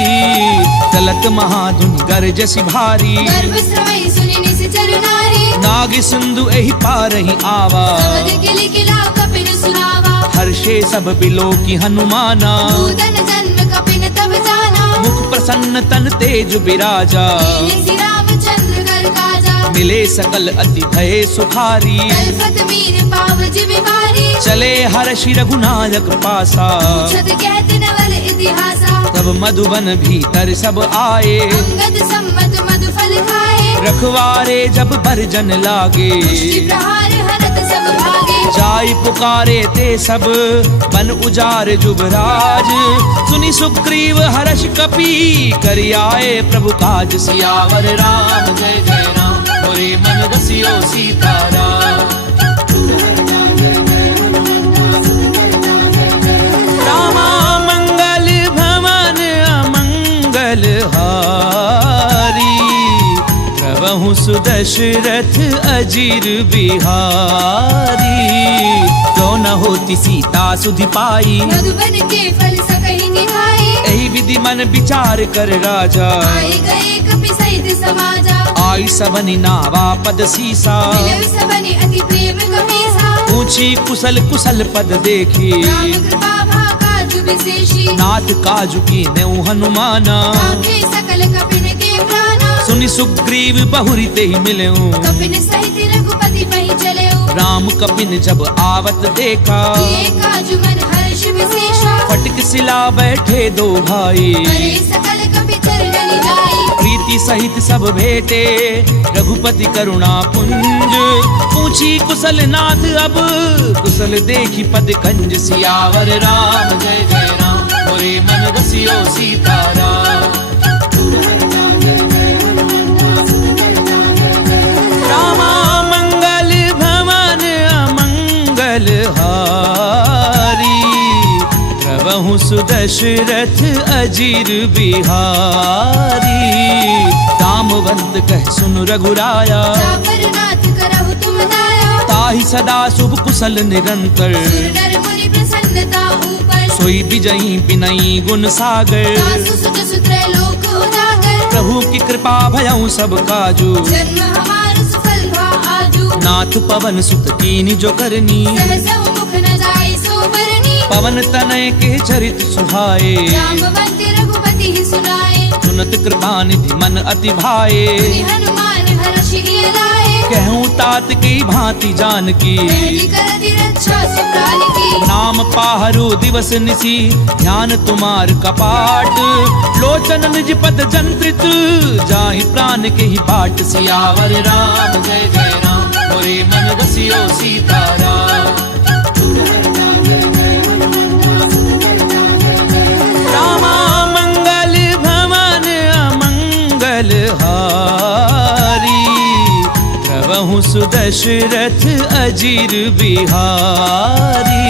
तलत महाधुन गरजसि भारी गर्भ स्रवई सुनि निश्चर नारी नाग सिंधु एहि पारहि आवा समद किलि किला कपिन सुनावा हर्षे सब बिलो की हनुमाना पूतन जन्म कपिन तब जाना मुख प्रसन्न तन तेज बिराजा लीन रामचंद्र कर काजा मिले सकल अति भय सुखारी कल्पत मीर पाव जिबिवारी चले हर्षि रघुनायक पासा छत कहत नवल इतिहासा तब मधुबन भीतर सब आए अंगद सम्मत मधु फल खाए रखवारे जब बरजन लागे मुष्टि प्रहार हरत सब भागे जाय पुकारे ते सब बन उजार जुबराज सुनि सुग्रीव हर्ष कपि करि आए प्रभु काज सियावर राम जय जय राम मोरे मन बसियो सीताराम रामा मंगल भवन अमंगल हारी प्रभु सुदशरथ अजीर बिहारी जो न होती सीता सुधि पाई मधुबन के फल सकहि निभाई एहि विधि मन विचार कर राजा आए गए कपि सहित समाजा आई सबनि नावा पद सीसा मिलव सबनि अति प्रेम कपीसा पूछी कुशल कुशल पद देखी राम कृपा भाकाजु विशेषी नाथ काजु की नेउ हनुमाना आखे सकल कपिन के प्राणा सुनि सुग्रीव बहुरी ते ही मिलेऊ कपिन सहित रघुपति पहि चलेऊ राम कपिन जब आवत देखा ये काजु मन हर्ष विशेषा फटक सिला बैठे दो भाई करे सकल कपि चरण जाई प्रीति सहित सब भेटे रघुपति करुणा पुंज पूछी कुशल नाथ अब कुशल देखी पद कंज सियावर राम जय जय राम मोरे मन बसियो सीताराम रामा मंगल भवन अमंगल सुदशरथ अजीर बिहारी। दामवंत कह सुन रघुराया, जापर नाथ करहु तुम दाया। ताहि सदा शुभ कुशल निरंतर, सुर नर मुनि प्रसन्नता ऊपर। सोई बिजई बिनई गुण सागर, दासु सुत सुत्र लोक उजागर। प्रभु की कृपा भयउ सब काजू, जन्म हमार सुफल भा आजू। नाथ पवन सुत कीनी जो करनी, सहस मुख न जाय सो बरनी। पवन तनय के चरित सुहाए, जामवंत रघुपति ही सुनाए। सुनत कृपा निधि मन अति भाए, मुनि हनुमान हर्षि लाए। कहूँ तात की भांति जानकी, मेरी करति रक्षा सुप्राण की। नाम पाहरु दिवस निसी, ध्यान तुम्हार कपाट। लोचन निज पद जंत्रित, जाहि प्राण के ही बाट। सियावर राम जय जय राम, मोरे मन रसियो सीताराम। रामा मंगल भवन अमंगल हारी, प्रभु सुदशरथ अजीर बिहारी।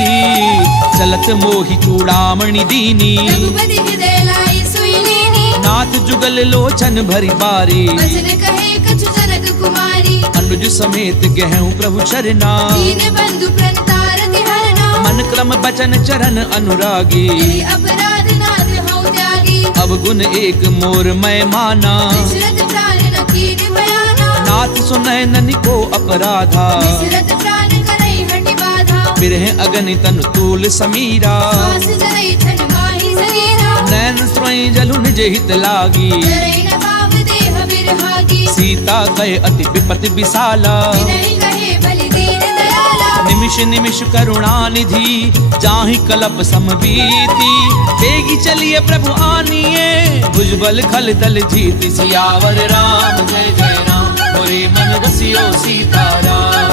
चलत मोहि चूड़ामणि दीनी, रघुपति हृदय लाई सोई लेनी। नाथ जुगल लोचन भरी बारी। वचन कहे कछु जनक कुमारी। अनुज समेत गहूँ प्रभु चरना, दीन बंधु प्रणतारति हरना। मन क्रम बचन चरण अनुरागी। तेरी अपराध नाथ हौ त्यागी। अब गुण एक मोर मैं माना, दशरथ प्राण न कीन बयाना। नाथ सुनय ननि को अपराधा। दशरथ प्राण करई हटि बाधा। बिरह अगनि तनु तूल समीरा, श्वास जरई छन माहि शरीरा। नैन स्वयं जलु निज हित लागी। जरई न पाव देह बिरहागी। सीता गए अति विपति विशाला, विनय कहे बलि दीन दयाला। निमिष निमिष करुणा निधि, जाहि कलप समबीति। बेगी चलिए प्रभु आनिए, भुजबल खल दल जीति। सियावर राम जय जय राम, मोरे मन रसियो सीताराम।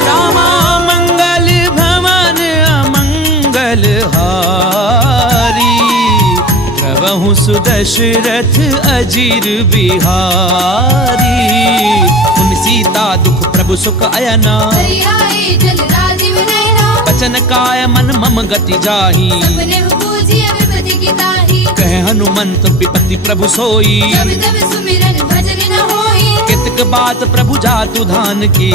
रामा मंगल भवन अमंगल हारी, प्रभु सुदशरथ अजीर बिहारी। उन सीता दुख प्रभु सुख अयना, हरि आए जल राजीव नयना। बचन काय मन मम गति जाहि। सपने पूजिय विपति की ताहि। कह हनुमंत विपति प्रभु सोई, जब तब सुमिरन भजन न होई। कितक बात प्रभु जातु धान की।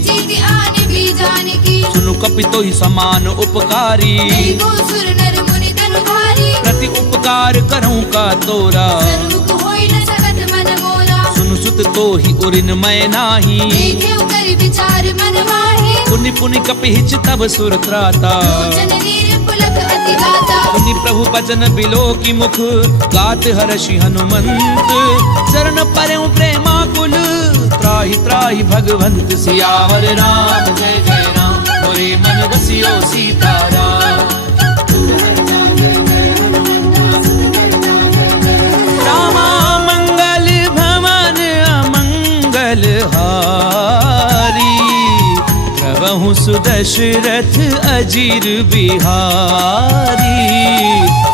जीति आने भी जान की। सुनु कपि तोहि समान उपकारी, नहीं को सुर नर मुनि तनुधारी। प्रति उपकार करऊं का तोरा। सन्मुख होई न सकत मन मोरा। सुनु सुत तोहि उरिन मैं नाही, देखे कर विचार मन माही। पुनि पुनि कपि हिच तब सुर त्राता। लोचन नीर पुलक अति गाता। पुनि प्रभु बचन बिलो की मुख, गात हर्षि हनुमंत। चरण परऊं प्रेमाकुल, त्राहि त्राहि भगवंत। सियावर राम जय जय राम, मोरे मन रसियो सीताराम। रामा मंगल भवन अमंगल हारी, प्रभु सुदशरथ अजीर बिहारी।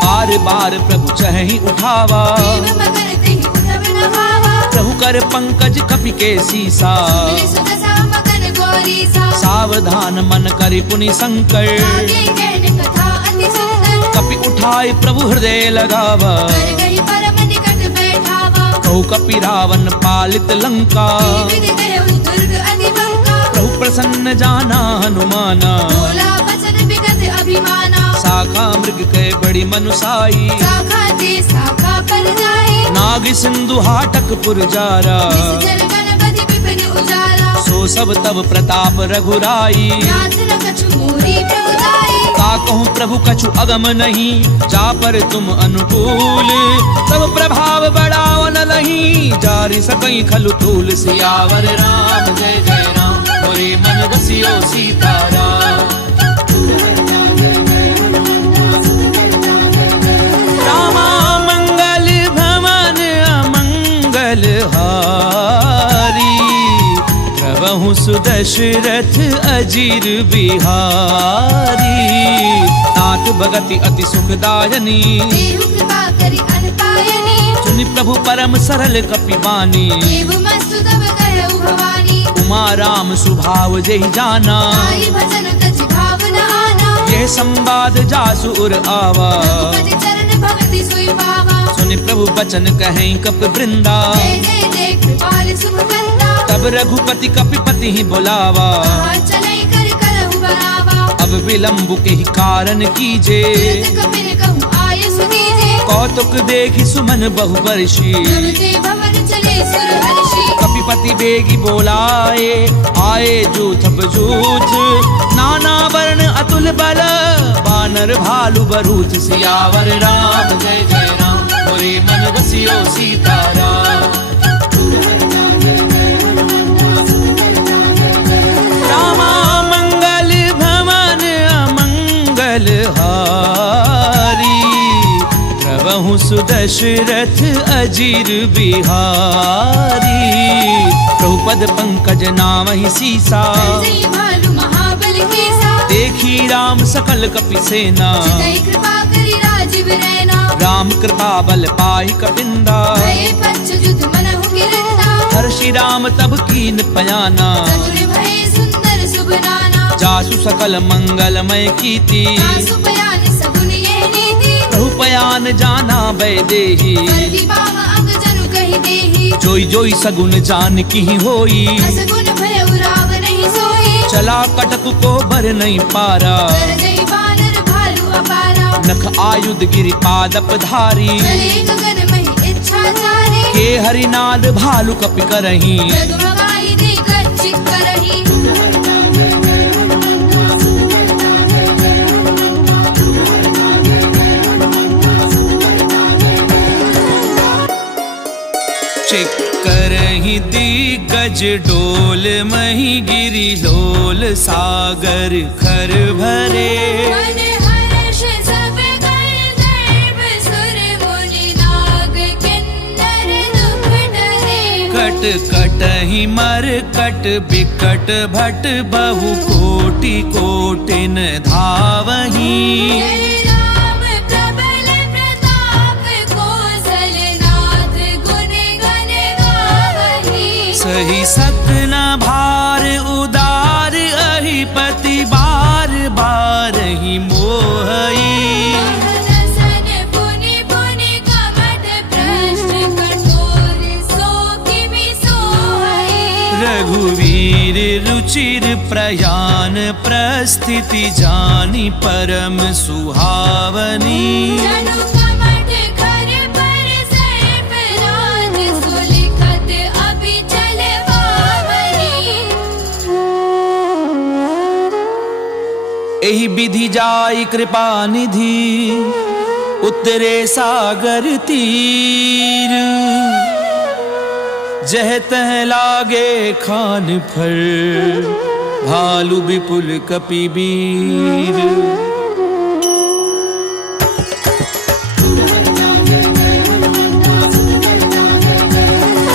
बार बार प्रभु चहि उठावा, देव मगन तेहि उठब न भावा। प्रभु कर पंकज कपि के सीसा। सुनि सुत सा मगन गौरीसा। सावधान मन करि पुनि संकर, आगे कहन कथा अति सुंदर। कपि उठाय प्रभु हृदय लगावा। कर गही परम निकट बैठावा। कहु कपि रावण पालित लंका, विधि कहु दुर्ग अति बंका। प्रभु प्रसन्न जाना हनुमाना। बोला बचन विगत अभिमाना। शाखा मृग के बड़ी मनुसाई, शाखा ते शाखा पर जाए। नाग सिंधु हाटक पुरजारा। निश्चल गणपति विपिन उजाला। सो सब तब प्रताप रघुराई, नाथ न कछु मोरी प्रभु दाई। का कहूँ प्रभु कछु अगम नहीं, जा पर तुम अनुकूल। तब प्रभाव बढ़ाव न लही, जारि सकई खलु तूल। सियावर राम जय जय राम, मोरे मन रसियो सीताराम। रामा मंगल भवन अमंगल हारी, प्रभु सुदशरथ अजीर बिहारी। नाथ भगति अति सुखदायनी, देहु कृपा करि अनपायनी। सुनि प्रभु परम सरल कपि बानी। देव मस्तु तब कहु भवानी। उमा राम सुभाव जहि जाना, आई भजन यह संवाद जासु उर आवा। रघुपति चरण भगति सोई पावा। सुनि प्रभु बचन कहें कपि वृंदा। जय जय जय कृपाल सुख कंदा। तब रघुपति कपिपति ही बुलावा। कहा चलै कर करहु बरावा। अब विलंब के ही कारण कीजे। तुरत कपिन कहूँ आय सुदीजे। कौतुक देखि सुमन बहु बरसी। जब ते भवन चले सुर हर्षि। कपिपति बेगी बोलाए आए जूथ बजूथ। नाना वर्ण अतुल बल बानर भालु बरूथ। सियावर राम जय जय राम मोरे मन बसियो सीताराम। रामा मंगल भवन अमंगल हारी। प्रभु सुदशरथ अजीर बिहारी। प्रभुपद पंकज नामहि सीसा। जय भालु महाबल केसा। देखी राम सकल कपि सेना। चितई कृपा करि राजीव रैना। राम कृपा बल पाई कपिंदा। भये पंच युद्ध मनहु गिरंदा। हर्षि राम तब कीन पयाना। चतुर भये सुंदर शुभ नाना। जासु सकल मंगलमय कीति। आसु पयान सगुन यह नीति। प्रभु पयान जाना वैदेही। फर्जी बाम अंग जनु कहि देहि। जोई जोई सगुन जान की होई। असगुन भय उराव नहीं सोई। चला कटक को बर नहीं पारा। कर जय बानर भालु अपारा। नख आयुध गिरि पादप धारी। चले गगन महि इच्छाचारी। के हरिनाद भालु कपि करही। जगमगाई दे गर्जित करहि। करही दिग्गज डोल मही गिरि लोल। सागर खर भरे मन हर्ष सब कर दैव सुर मुनि नाग किन्नर दुख डरे। कट कटहि मर कट बिकट भट बहु कोटि कोटिन धावही। जय राम प्रबल प्रताप कौशलनाथ गुण गण गावहि। सही सतना भार उदार अहिपति बार बार ही मोहई। महनसन पुनि पुनि कमठ भ्रष्ट कठोर सो किमि सोहई। रघुवीर रुचिर प्रयान प्रस्थिति जानी परम सुहावनी। जनु कमठ कर पर सर्प राज सुलिखत अभिचल पावनी। एहि विधि जाई कृपा निधि उतरे सागर तीर। जह तह लागे खान फर भालु विपुल कपि वीर।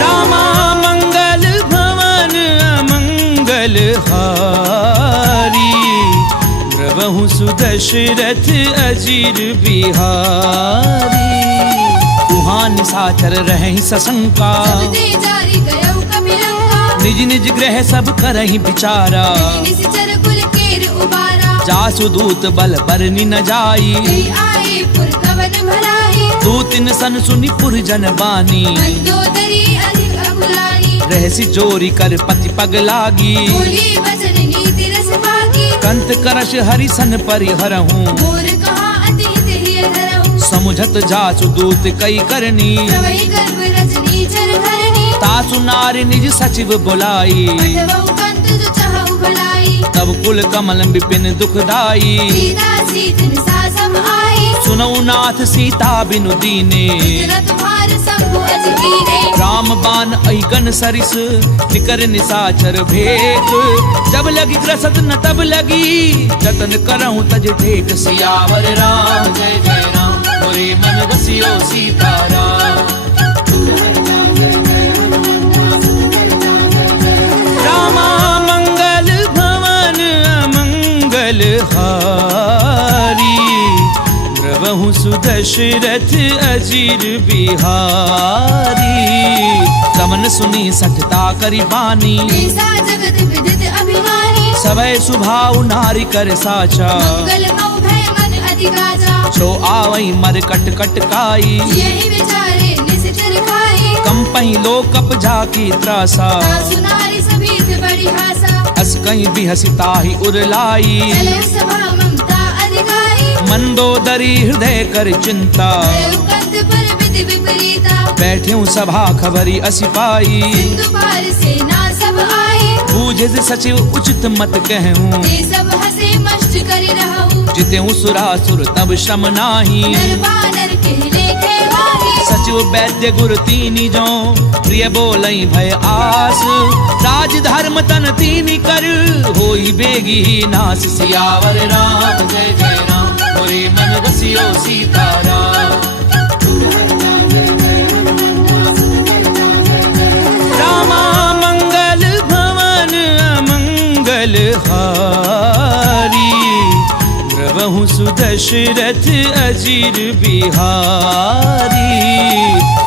रामा मंगल भवन अमंगल हारी। प्रभु सुदशरथ अजीर बिहारी। तुहां निशाचर रहहि सशंका। सब ते जारी गयौ कपिलंका। निज निज ग्रह सब करहि विचारा। निश्चर कुल केर उबारा। जासु दूत बल बरनि न जाई। जय आए पुर कवन भराई। दूतिन सन सुनि पुर जन बानी। मंदोदरी अधिक अकुलानी। रहसि जोरी कर पति पग लागी। बोली वचन नीति रस भागी। कंत करश हरिसन परिहरहूँ। मोर कहा अति हित धरहु। समुझत जासु दूत कई करनी। प्रवहि गर्भ रजनी चर धरनी। तासु नारी निज सचिव बुलाई। पठवहु कंत जो चाहु भलाई। तब कुल कमल विपिन दुखदाई। सीता सीत निसा सम आई। सुनऊ नाथ सीता बिनु दीने। इतना तुम्हार शंभु अजकीने। राम बाण अहिगन सरिस निकर निशाचर भेक। जब लगी ग्रसत न तब लगी जतन करहूँ तज टेक। सियावर राम जय जय राम मोरे मन बसियो सीताराम। रामा मंगल भवन अमंगल हारी। प्रभु सुदशरथ अजीर बिहारी। समन सुनी सठता करि बानी। ऐसा जगत विदित अभिमानी। सवै सुभाउ नारी कर साचा। मंगल मऊ सुमति गाजा छो आवई मर कट कट काई यही विचारे निशिचर खाई कंपई लोकप जाकी त्रासा सासु नारी सभीत बड़ी हासा अस कहीं भी हसिता ही उरलाई चले सभा ममता अधिकारी मंदोदरी हृदय कर चिंता भयउ कंत पर विधि विपरीता बैठ्यूं सभा खबरी असी पाई सिंधु पार सेना सब आई बूझे सचिव उचित मत कहूं ते सब हसे मष्ट करि रहू जितेऊं सुरासुर तब श्रम नाही नर बानर के लेखे माही सचिव वैद्य गुर तीनी जो प्रिय बोलई भय आस राज धर्म तन तीनी कर होई बेगी नास सियावर राम जय जय राम मोरे मन रसियो सीताराम रामा मंगल भवन अमंगल हारी द्रवहु सुदशरथ अजीर बिहारी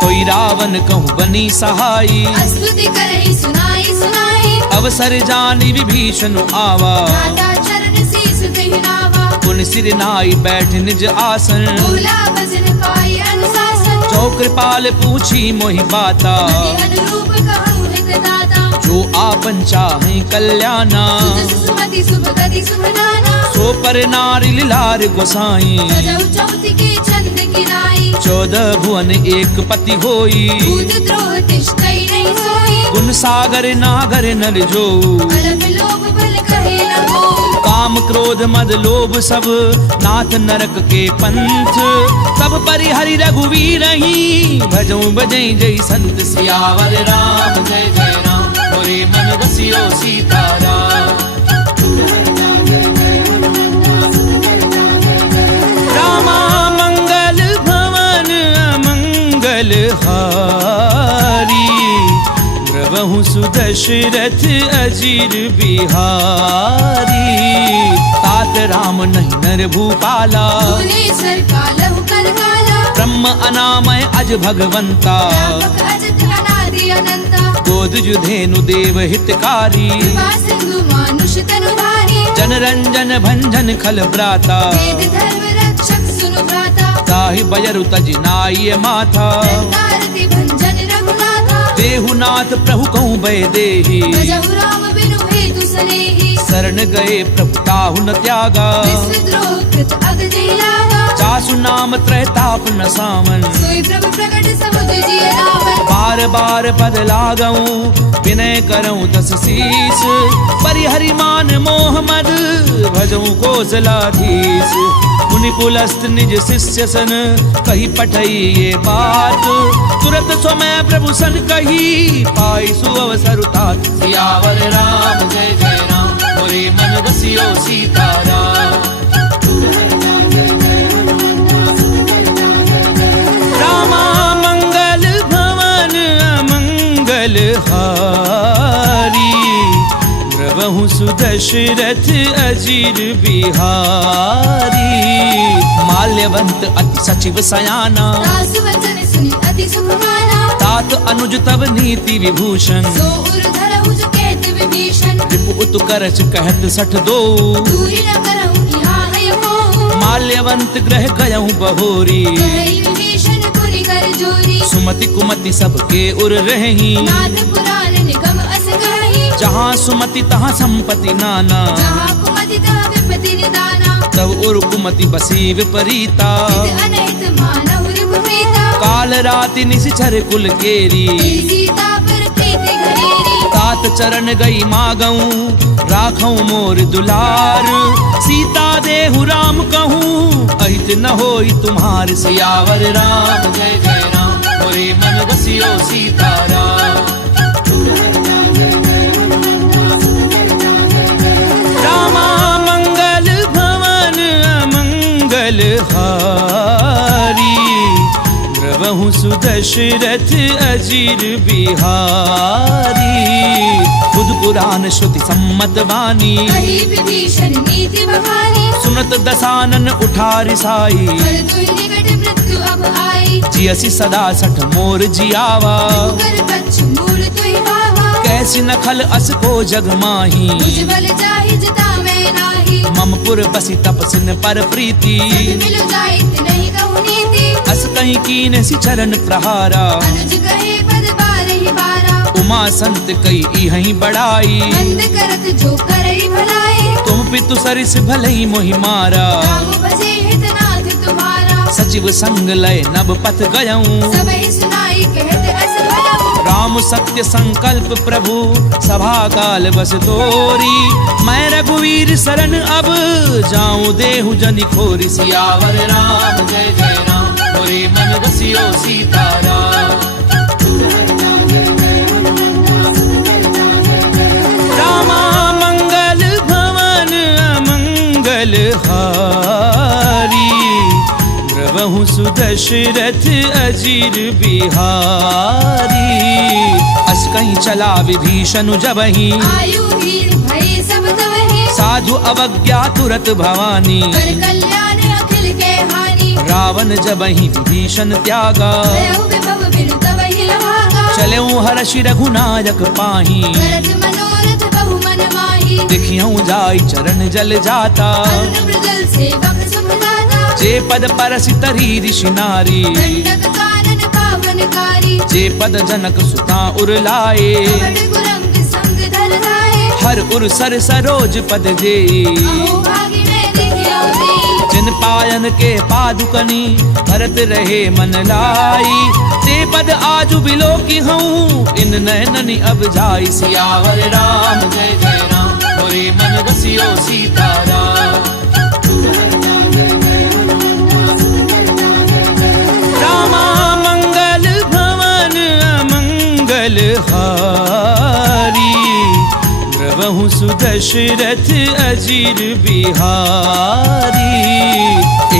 कोई रावण कहूँ बनी सहाई स्तुति करहि सुनाई सुनाई अवसर जानी विभीषण आवा माता चरण शीस कहि नावा पुन सिर नाई बैठ निज आसन बोला भजन पाई अनुशासन जो कृपाल पूछी मोहि बाता मति अनुरूप कहूँ हित दाता जो आपन चाहे कल्याणा सुजस सुमति शुभ गति शुभ नाना सो पर नारी लार गोसाई सजौ चौथी के छंद किनाई 14 भुवन एक पति होई भूत द्रोह तिष्ठै नहीं सोई गुण सागर नागर नर जो अलप लोभ भल कहे न हो काम क्रोध मद लोभ सब नाथ नरक के पंथ सब परिहरि रघुवीर ही भजऊं बजई जय संत सियावर राम जय जय राम मोरे मन रसियो सीताराम रामा मंगल भवन अमंगल हारी द्रवहु सुदशरथ अजीर बिहारी तात राम नहीं नर भूपाला भुवनेश्वर कालहु कर काला ब्रह्म अनामय अज भगवंता व्यापक अजत अनादि अनंता गोद जुधेनु देव हितकारी कृपा सिंधु मानुष तनुधारी जन रंजन भंजन खल ब्राता वेद धर्म रक्षक सुनु भ्राता ताहि बयरु तज नाय माथा रंगारति भंजन रघुनाथा देहुनाथ प्रभु कहूँ भय देहि भजहु राम बिनु हेतु सनेहि शरण गए प्रभु ताहु न त्यागा विश्वद्रोह कृत अग जय लागा चासु नाम त्रैताप न सामन सोई प्रभु प्रकट समुद्र जिय रावण बार बार पद लागऊं विनय करऊं दस शीस परिहरि मान मोह मद भजऊं कौशलाधीश मुनि पुलस्त निज शिष्य सन कही पठई ये बात तुरत समय प्रभु सन कही पाई सुअवसर तात सियावर राम जय जय राम मोरे मन रसियो सीताराम रामा मंगल भवन अमंगल हारी द्रवहु सुदशरथ अजीर बिहारी माल्यवंत अति सचिव सयाना दासु वचन सुनि अति सुख माना तात अनुज तब नीति विभूषण सो उर धरहु जो कहत विभीषण रिपु उत करच कहत 62 दूरी न करहु यहाँ है मोह माल्यवंत ग्रह गयहु बहोरी कहई विभीषण पुनि कर जोरी सुमति कुमति सबके उर रही नाथ पुराण निगम अस कहि जहाँ सुमति तहाँ संपत्ति नाना जहाँ कुमति तहाँ विपत्ति निदाना तब उर कुमति बसी विपरीता हित अनहित मानहु रिपुप्रीता काल राति निशिचर कुल केरी तेरी सीता पर प्रीति घनेरी तात चरण गई मागऊं राखऊं मोर दुलार सीता देहु राम कहूँ अहित न होई तुम्हार सियावर राम जय जय राम मोरे मन रसियो सीताराम रामा मंगल भवन अमंगल हारी द्रवहु सुदशरथ अजीर बिहारी बुध पुराण श्रुति सम्मत वाणी कही विभीषण नीति भवानी सुनत दसानन उठारि साई पर तुहि निकट मृत्यु अब आई जियसि सदा 60 मोर जियावा कर बच्चु मूल तुहि पावा कैसी नखल अस को जग माही तुझ बल जाहि जिता मैं नाही मम पुर बसी तपसिन पर प्रीति मिलु जाइत नहीं कहु नीति अस कहीं कीन सि चरण प्रहारा अनुज कहे पद बारहि बारा उमा संत कई इहहीं बड़ाई मंद करत जो करई भलाई तुम पितु सरिस भलई मोहि मारा राम भजे हितनाथ तुम्हारा सचिव संग लय नभ पथ गयऊं सबहि सुनाई कहत अस भयऊ राम सत्य संकल्प प्रभु सभा काल बस तोरी मैं रघुवीर शरण अब जाऊं देहु जनि खोरि सियावर राम जय जय राम मोरे मन बसियो सीताराम रामा मंगल भवन अमंगल हारी द्रवहु सुदशरथ अजीर बिहारी अस कहीं चला विभीषण जबहि आयु वीर भय सब तवहि साधु अवज्ञा तुरत भवानी कर कल्याण अखिल के हानि रावण जबहि विभीषण त्यागा भयउ विभव बिनु तवहि लभागा चलऊं हर्षि रघुनायक पाही करत मनोरथ बहु मन माही देखियऊं जाई चरण जल जाता अरुण मृगल सेवक शुभ दाता जे पद परसि तरी ऋषि नारी दंडक कानन पावनकारी जे पद जनक सुता उर लाए कपट कुरंग संग धर धाये हर उर सर सरोज पद जे अहो भागी में देखियो दे जिन पायन के पादुकनी भरत रहे मन लाई ते पद आजु बिलो की हूँ इन नैननि अब जाई सियावर राम जय जय राम मोरे मन बसियो सीताराम रामा मंगल भवन अमंगल हारी द्रवहु सुदशरथ अजीर बिहारी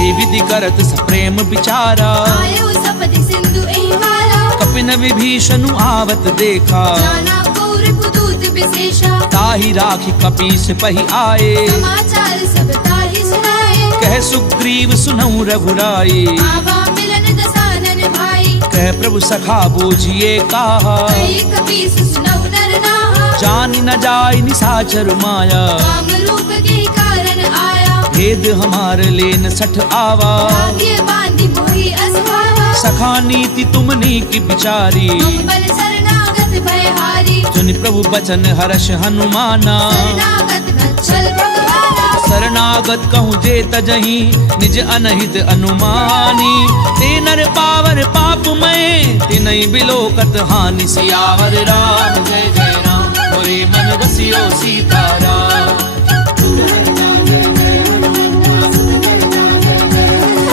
ए विधि करत सप्रेम विचारा आयो सपति सिंधु एहि वाला कपिन विभीषण आवत देखा जाना कौर कुदूत विशेषा ताहि राखी कपीस पहि आए समाचार सब ताहि सुनाए कह सुग्रीव सुनऊ रघुराई आवा मिलन दसानन भाई कह प्रभु सखा बूझिए काहा कई कपीस सुनऊ नर नाहा जान न जाय निसाचर माया काम रूप के कारण आया भेद हमार लेन सठ आवा भाग्य बांधि मोहि असभावा सखा नीति तुमनी की बिचारी अम्बल शरणागत भयहारी सुनि प्रभु बचन हर्ष हनुमाना शरणागत गच्छल भगवाना शरणागत कहूँ जे तजहि निज अनहित अनुमानी ते नर पावर पाप मैं तिनहि बिलोकत हानि सियावर राम जय जय राम मोरे मन बसियो सीताराम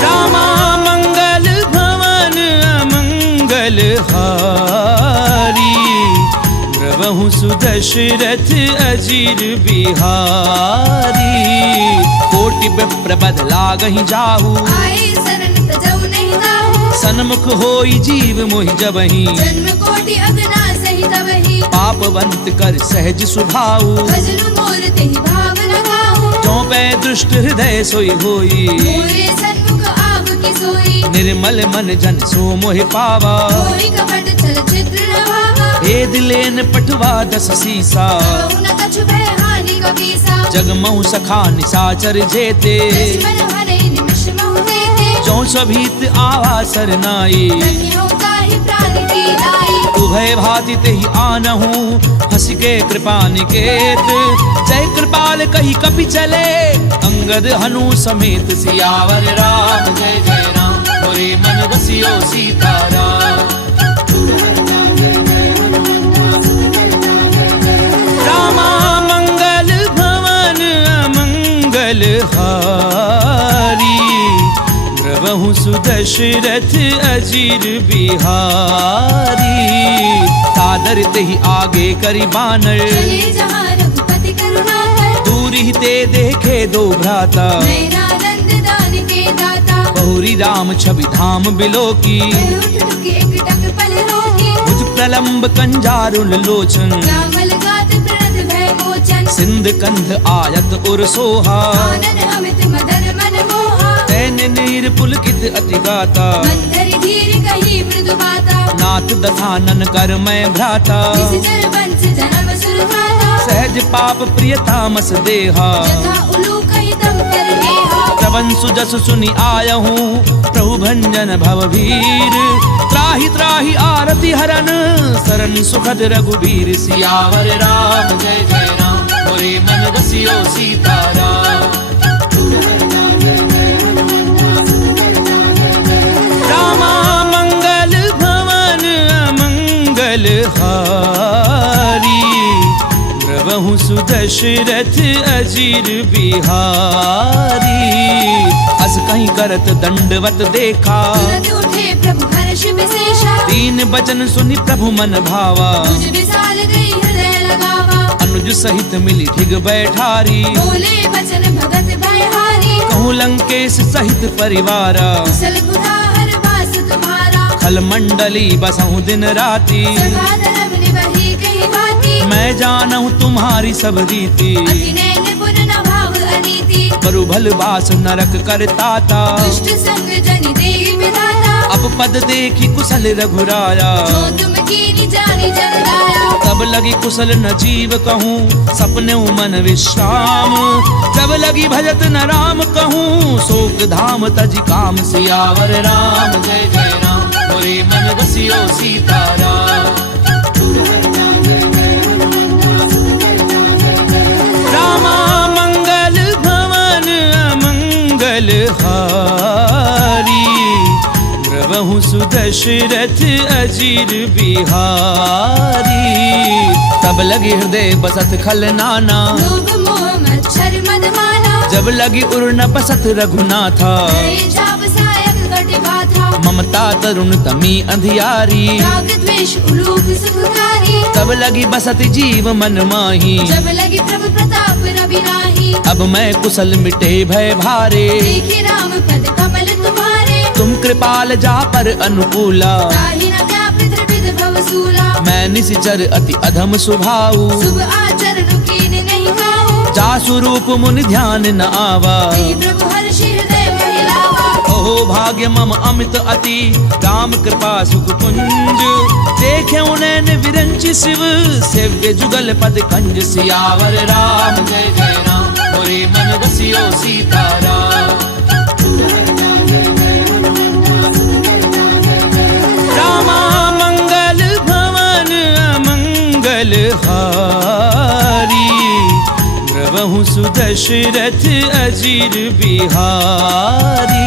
रामा मंगल भवन अमंगल हारी द्रवहु सुदशरथ अजीर बिहारी कोटि विप्र बद लागहि जाहू आए शरण तजौ नहीं दाहू सन्मुख होई जीव मोहि जबहि जन्म कोटि अगना सहित वही पापवंत कर सहज सुभाऊ भजन मोर तेहि भाव लगाऊ चौपै दुष्ट हृदय सोई होई मोरे सन्मुख आव की सोई निर्मल मन जन सो मोहि पावा कोई कपट चल चित्र न भावा भेद लेन पटवा दस सीसा कहु न कछु भय हानि कपीसा जगमहु सखा निसाचर जेते मन भरे निमिष महु देते चौ सभीत आवा सरनाई धन्यो ताहि प्राण की दाई उभय भाति तेहि आनहु हंस के कृपा निकेत जय कृपाल कही कपि चले अंगद हनु समेत सियावर राम जय जय राम मोरे मन बसियो सीताराम रामा मंगल भवन अमंगल हारी द्रवहु सुदशरथ अजीर बिहारी सादर तेहि आगे करि बानर चले जहाँ रघुपति करुणा कर दूरि ते देखे दो भ्राता नयनानंद दान के दाता बहुरी राम छवि धाम बिलो की उठ टुक एक टक पल रोकी भुज प्रलंब कंजारुल लोचन श्यामल गात प्रणत भय मोचन सिंध कंध आयत उर सोहा आनन अमित मदन मन मोहा तैन नीर पुलकित अति गाता मंदर धीर कही मृदु बाता नाथ दधानन कर मैं भ्राता निश्चर वंश जन्म सुर धाता सहज पाप प्रिय तामस देहा यथा उलू कही अंतर नेहा श्रवण सुजस सुनि आयहूँ प्रभु भंजन भवभीर त्राहि त्राहि आरती हरन सरन सुखद रघुबीर सियावर राम जय जय राम मोरे मन रसियो सीताराम रामा मंगल भवन अमंगल हारी प्रभु सुदशरथ अजीर बिहारी अस कहीं करत दंडवत देखा तुरंत उठे प्रभु हर्ष विशेषा दीन बचन सुनि प्रभु मन भावा तुझ विशाल गई हृदय लगावा अनुज सहित मिली ठिग बैठारी बोले बचन भगत भयहारी कहूँ लंकेश सहित परिवारा कुशल कुठार वास तुम्हारा खल मंडली बसहूँ दिन राती सभा धर्म निवही कही भांति मैं जानहूँ तुम्हारी सब रीति अति नैन पुर न भाव अनीति बरु भल बास नरक करताता दुष्ट संग जनि देहि विधाता अब पद देखी कुशल रघुराया जो तुम कीनी जानी जन गाया तब लगी कुशल न जीव कहूँ सपने मन विश्राम जब लगी भजत न राम कहूँ शोक धाम तज काम सियावर राम जय जय राम मोरे मन रसियो सीताराम रामा मंगल भवन अमंगल हारी प्रभु सुदशरथ अजीर बिहारी तब लगी हृदय बसत खल नाना लोभ मोह मच्छर मदमाना जब लगी उर न बसत रघुनाथा हरे जाप सायक घट बाधा ममता तरुण तमी अंधियारी राग द्वेष उलूक सुखकारी तब लगी बसत जीव मन माही जब लगी प्रभु प्रताप रवि नाही अब मैं कुशल मिटे भय भारे देखे राम पद कमल तुम्हारे तुम कृपाल जा पर अनुकूला ताहि न व्यापृत विध भवसूला मैं निशिचर अति अधम सुभाऊ शुभ आचरण कीन नहीं खाऊं जासु रूप मुनि ध्यान न आवा तेहि प्रभु हर्ष हृदय महिलावा ओहो भाग्य मम अमित अति राम कृपा सुख कुंज देखे उनैन विरंचि शिव सेव्य जुगल पद कंज सियावर राम जय जय राम मोरे मन रसियो सीताराम रामा मंगल भवन अमंगल हारी प्रभु सुदशरथ अजीर बिहारी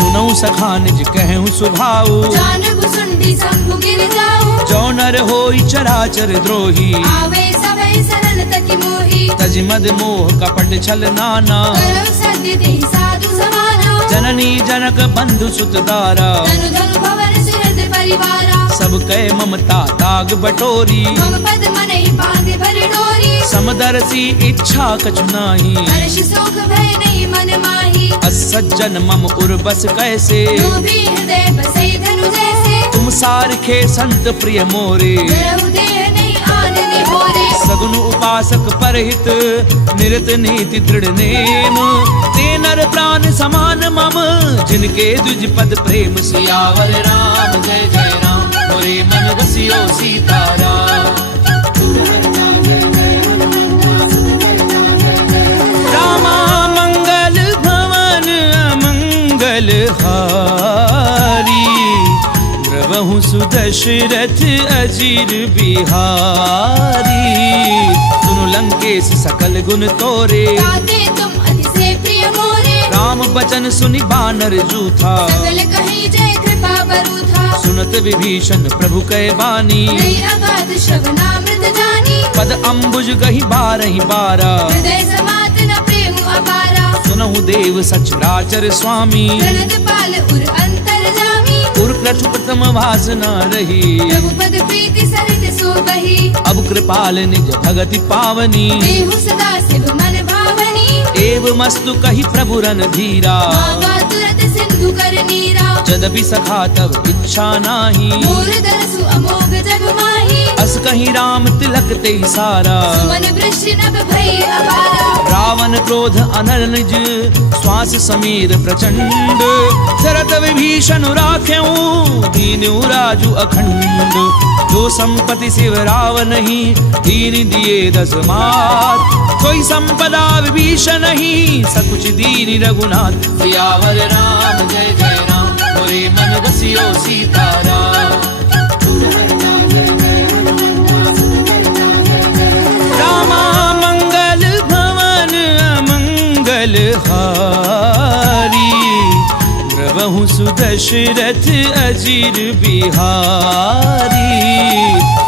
सुनऊ सखा निज कहूँ सुभाऊ जान भुसुंडी शंभु गिर जाऊं जो नर होई चराचर द्रोही आवे सभै सरल तकी मोही तज मद मोह कपट छल नाना करव सद्य देहि साधु समाना जननी जनक बंधु सुत दारा धनु धनु भवन सुहृद परिवारा सब कह ममता ताग बटोरी मम पद मनहि बांधे भर डोरी समदर्शी इच्छा कछु नाही हर्ष शोक भय नहीं मन माही असज्जन मम उर्बस कैसे लोभी हृदय बसे धनु जैसे तुम सारखे संत प्रिय मोरे धरहु देह नहीं आन निहोरे सगुन उपासक परहित निरत नीति दृढ़ नेम ते नर प्राण समान मम जिनके द्विज पद प्रेम सियावर राम जय जय राम मोरे मन रसियो सीताराम रामा मंगल भवन अमंगल हारी प्रभु सुदशरथ अजीर बिहारी सुनु लंकेश सकल गुण तोरे ताते तुम अति से प्रिय मोरे राम बचन सुनि बानर जूथा सकल कहीं जय कृपा बरूथा सुनत विभीषण प्रभु कै बानी नहीं अगाध श्रवणामृत जानी पद अम्बुज गही बारहि बारा हृदय समात न प्रेम अपारा सुनहु देव सचराचर स्वामी प्रणत पाल उर अंतर जामी उर प्रचु प्रथम वासना रही प्रभु पद प्रीति सरित सो बही अब कृपाल निज भगति पावनी देहु सदा शिव मन भावनी एव मस्तु कही प्रभु रन धीरा मांगा तुरत सिंधु कर नीरा जदपि सखा तब इच्छा नाही मोर दरसु अमोघ जग माही अस कहीं राम तिलक ते सारा सुमन वृष्टि नभ भई अपारा रावण क्रोध अनल निज श्वास समीर प्रचंड शरद विभीषण राख्यऊ दीनु राजु अखंड जो संपत्ति शिव रावण ही दीन दिए 10 मात कोई संपदा विभीषण ही सकुच दीन रघुनाथ सियावर राम जय जय राम मोरे मन बसियो सीताराम रामा मंगल भवन अमंगल हारी द्रवहु सुदशरथ अजीर बिहारी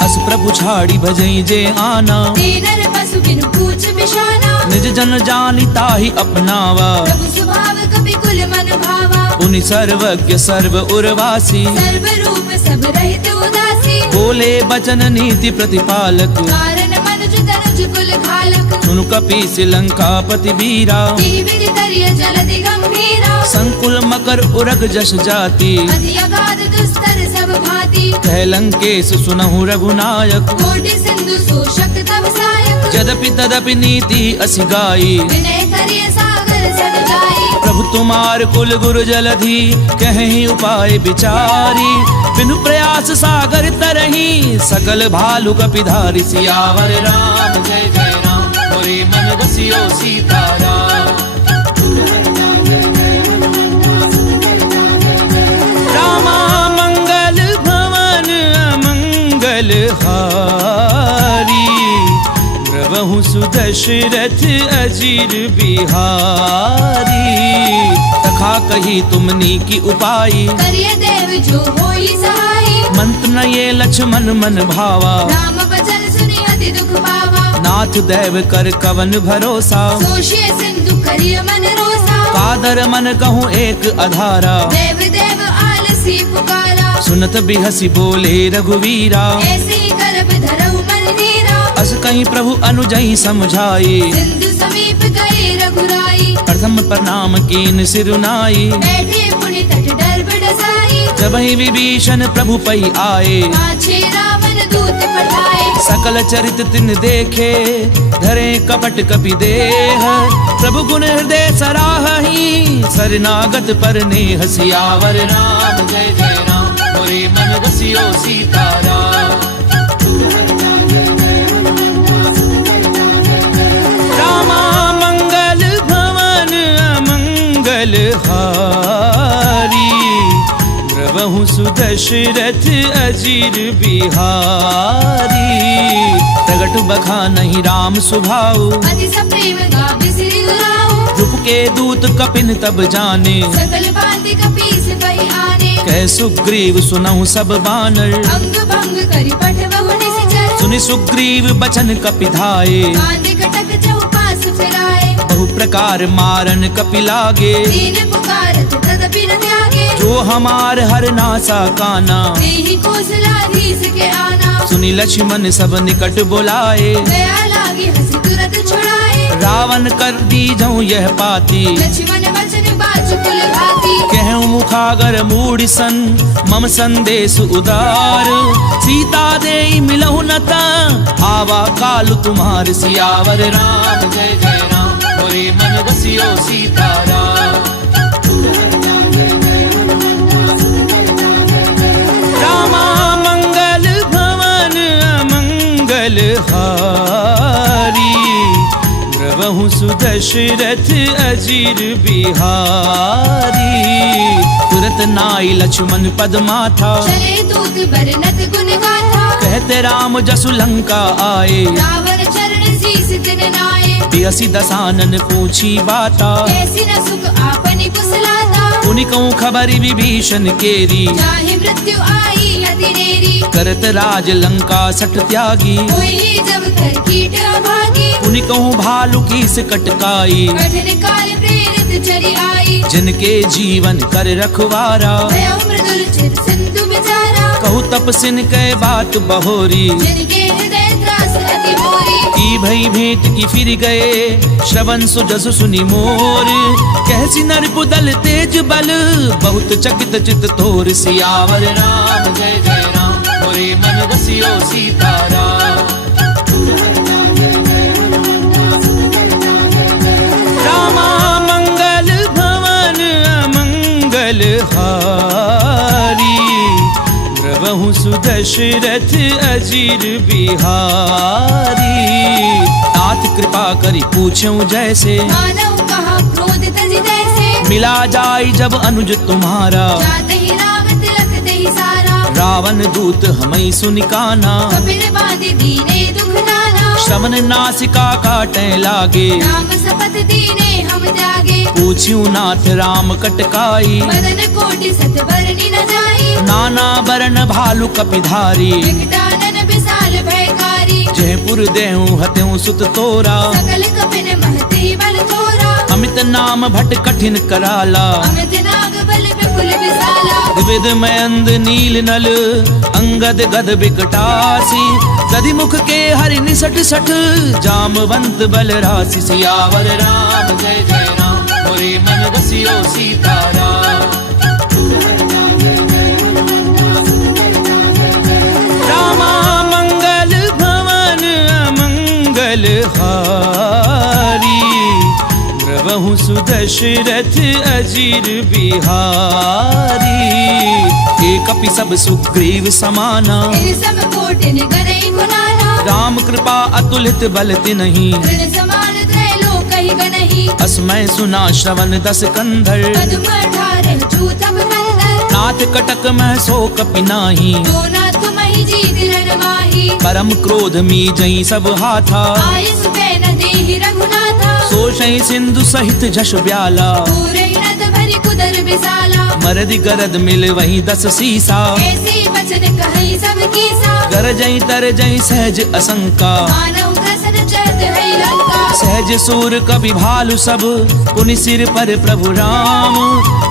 अस प्रभु छाड़ी भजई जे आना दीनर पशु बिनु पूछ बिशाना निज जन जानी ताहि अपनावा प्रभु स्वभाव कपि कुल मन भावा उनि सर्वज्ञ सर्व उर्वासी सर्व रूप सब रहित उदासी बोले बचन नीति प्रतिपालक कारण मनुज तनुज कुल घालक सुनु कपीस लंकापति वीरा विधि करिय जलधि गंभीरा संकुल मकर उरग जस जाति अति अगाध दुस्तर सब भांति कह लंकेश सुनहु रघुनायक कोटि सिंधु शोषक तव सायक यद्यपि तदपि नीति असि गाई विनय करिय सागर सद जाई प्रभु तुम्हार कुल गुरु जलधि कहीं उपाय विचारी बिनु प्रयास सागर तरही सकल भालु कपिधारी सियावर राम जय जय राम मोरे मन बसियो सीताराम रामा मंगल भवन अमंगल हारी द्रवहु सुदशरथ अजीर बिहारी तखा कही तुमनी की उपाई करिय देव जो होई सहाई मंत्र न ये लक्ष्मण मन भावा राम बचन सुनि अति दुख पावा नाथ दैव कर कवन भरोसा सोशिय सिंधु करिय मन रोसा कादर मन कहूँ एक अधारा देव देव आलसी पुकारा सुनत बिहसी बोले रघुवीरा ऐसे ही गर्भ धरऊ मन नीरा अस कहीं प्रभु अनुजई समझाई सिंधु समीप गए रघुराई प्रथम प्रणाम कीन सिरुनाई बैठे पुनि तट डर बडसाई जब ही विभीषण प्रभु पई आए पाछे रावण दूत पठाए सकल चरित तिन देखे धरे कपट कपि देह प्रभु गुण हृदय सराहही सरनागत पर नेह सियावर राम जय जय राम मोरे मन बसियो सीताराम रामा मंगल भवन अमंगल हारी द्रवहु सुदशरथ अजीर बिहारी प्रगट बखा नहीं राम सुभाऊ अति सप्रेम गावि सिरि गुलाऊ रूप के दूत कपिन तब जाने सकल भांति कपीस पई आने कह सुग्रीव सुनहु सब बानर अंग भंग करि पठवहु निश्चर सुनि सुग्रीव बचन कपिधाये कांद कटक चौपास फिराए बहु प्रकार मारन कपि लागे दीन पुकारत तदपि न त्यागे जो हमार हर नासा काना देहि कौशलाधीश के आना सुनि लक्ष्मण सब निकट बुलाए दया लागी हंसी तुरत छुड़ाए रावण कर दी जाऊं यह पाती लक्ष्मण वचन बाजु कुल भाती कहूँ मुखागर मूढ़ सन मम संदेश उदार सीता दे मिलहु नता आवा कालु तुम्हार सियावर राम जय जय राम मोरे मन बसियो सीताराम रामा मंगल भवन अमंगल हारी द्रवहु सुदशरथ अजीर बिहारी तुरत नाई लक्ष्मण पद माथा चले दूत बरनत गुण गाथा कहते राम जसु लंका आए रावण चरण शीस दिन नाए बियसी दसानन पूछी बाता कैसी न सुख आपनि कुशलाता उनि कहूँ खबरी विभीषण केरी चाहे मृत्यु आई अति नेरी करत राज लंका सठ त्यागी कोई जब कर कीट अभागी उनि कहूँ भालू की से कटकाई कठिन काल प्रेरित चरी आई जिनके जीवन कर रखवारा भय मृदुल चिर सिंधु बिचारा कहू तपसिन के बात बहोरी जिनके हृदय त्रास अति मोरी की भई भेंट की फिर गए श्रवण सुजस सुनि मोर कहसी नर कुदल तेज बल बहुत चकित चित तोर सियावर राम जय जय राम मोरे मन रसियो सीताराम। रामा मंगल भवन अमंगल हारी, द्रवहु सुदशरथ अजीर बिहारी। नाथ कृपा करी पूछूं जैसे, मानव कहा क्रोध तज तैसे। मिला जाय जब अनुज तुम्हारा, जाते ही राम तिलक दही सारा। रावण दूत हमई सुनिकाना, कपिल बांधे दीने दुख नाना। श्रवण नासिका काटे लागे, राम शपथ दीने हम जागे। पूछ्યું नाथ राम कटकाई, मदन कोटि सत बरनी न जाई। नाना बरन भालु कपिधारी। विकटानन विशाल भयकारी, जयपुर देहु हत्यों सुत तोरा, सकल कपिन महते बल तोरा। अमित नाम भट कठिन कराला, अमित नाग बल विपुल विशाला। विविध मयंद नील नल अंगद गद बिकटासी। गदि मुख के हरि निसट सठ, जामवंत बल राशि। सियावर राम जय जय राम, मोरे मन रसियो सीताराम। रामा मंगल भवन अमंगल हारी, द्रवहु सुदशरथ अजीर बिहारी। एक कपि सब सुग्रीव समाना, इन सब कोटिन गनई गुनाना। राम कृपा अतुलित बल तिन्हि, तृण समान त्रैलोक ही गनहि। अस्मै सुना श्रवण दस कंधर, पद्म 18 चूतम कंदर। नाथ कटक मह सो कपि नाही, दो ना तुम ही जीत रण माही। परम क्रोध मी जई सब हाथा, आयस न देहि रघुनाथा। सोषै सिंधु सहित जश ब्याला, पूरे नद भरी कुदर विशाला। मरदि गरद मिल वही 10 सीसा। ऐसी वचन कहि सब कीसा। गरजई तरजई सहज असंका, मानव ग्रसन चहत है लंका। सहज सूर कवि भालु सब, पुनि सिर पर प्रभु राम।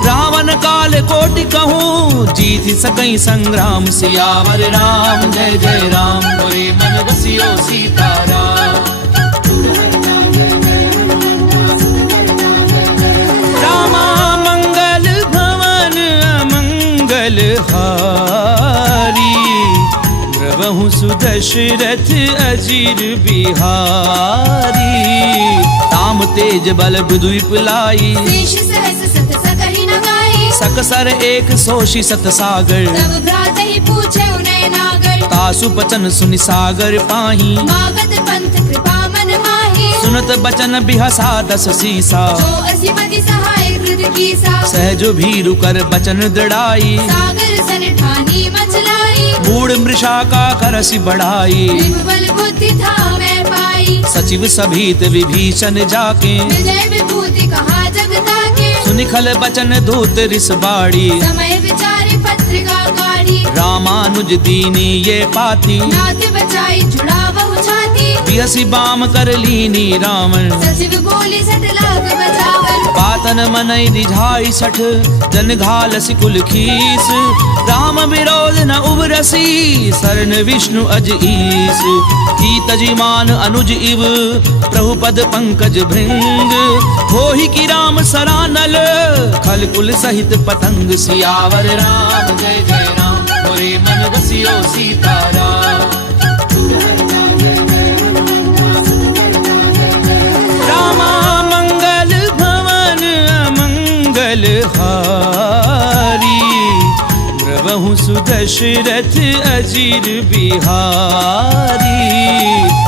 रावण काल कोटि कहूँ, जीत सकई संग्राम। सियावर राम जय जय राम, मोरे मन रसियो सीताराम। रामा मंगल भवन अमंगल हारी, द्रवहु सुदशरथ अजीर बिहारी। राम तेज बल विद्युप लाई, शेष सहस सत सकहि न गाई। सकसर एक सोषि सत सागर। तब भ्रातहि पूछे उनय नागर। तासु बचन सुनि सागर पाही, मागत पंथ कृपा मन माही। सुनत बचन बिहसा 10 सीसा। जो असिमति सहाय कृत कीसा। सहज भीरु कर बचन दृढ़ाई, सागर सन ठानी मचलाई। मूढ़ मृषा का करसि बढ़ाई। विभुबल बुद्धि था मैं पाई। सचिव सभीत विभीषण जाके, विजय विभूति कहा जगता के। सुनिखल बचन धूत रिस बाड़ी। समय विचारि पत्रिका गाड़ी। रामानुज दीनी ये पाती, नाथ बचाई जुड़ा बहु छाती। बिहसी बाम कर लीनी रावण। सचिव बोली सट लाग बचावन। बातन मनई रिझाई 60, जन घालसि कुल खीस। राम विरोध न उबरसी, शरण विष्णु अज ईस। की तजिमान अनुज इव, प्रभु पद पंकज भृंग। होहि की राम सरानल, खल कुल सहित पतंग। सियावर राम जय जय राम, मोरे मन रसियो सीताराम। रामा मंगल भवन अमंगल हारी, द्रवहु सुदशरथ अजीर बिहारी।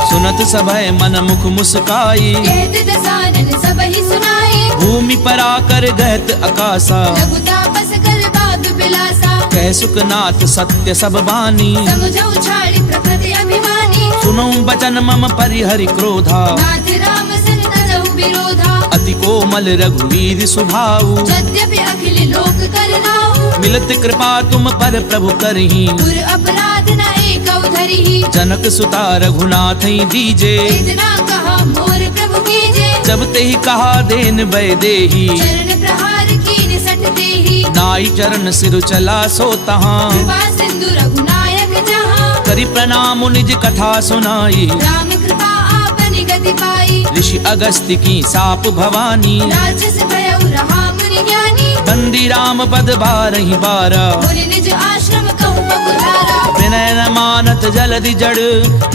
सुनत सभय मन मुख मुस्काई, कहत दसानन सबहि सुनाई। भूमि पर आकर गहत आकाशा। लघु तापस कर बात बिलासा। कह सुखनाथ सत्य सब बानी, समुझौ छाड़ी प्रकृति अभिमानी। सुनौ बचन मम परिहरि क्रोधा। नाथ राम सन तजहु विरोधा। अति कोमल रघुवीर सुभाऊ। यद्यपि अखिल लोक करनाऊ। मिलत कृपा तुम पर प्रभु करही, दुर अपराध न एकौ धरिहि। जनक सुता रघुनाथ दीजे। इतना कहा मोर प्रभु कीजे। जब ते ही कहा देन बै देही, चरण प्रहार कीन सठ देहि। नाई चरण सिर चला सो तहाँ। कृपा सिंधु रघुनायक जहाँ। करि प्रणाम निज कथा सुनाई। राम कृपा आपनि गति पाई। ऋषि अगस्त्य की साप भवानी, राजस भयउ रहा मुनि ज्ञानी। बंदी राम पद बारहि बारा। मुनि निज आश्रम कहु पपुधारा। बिन विनय न मानत जलधि जड़,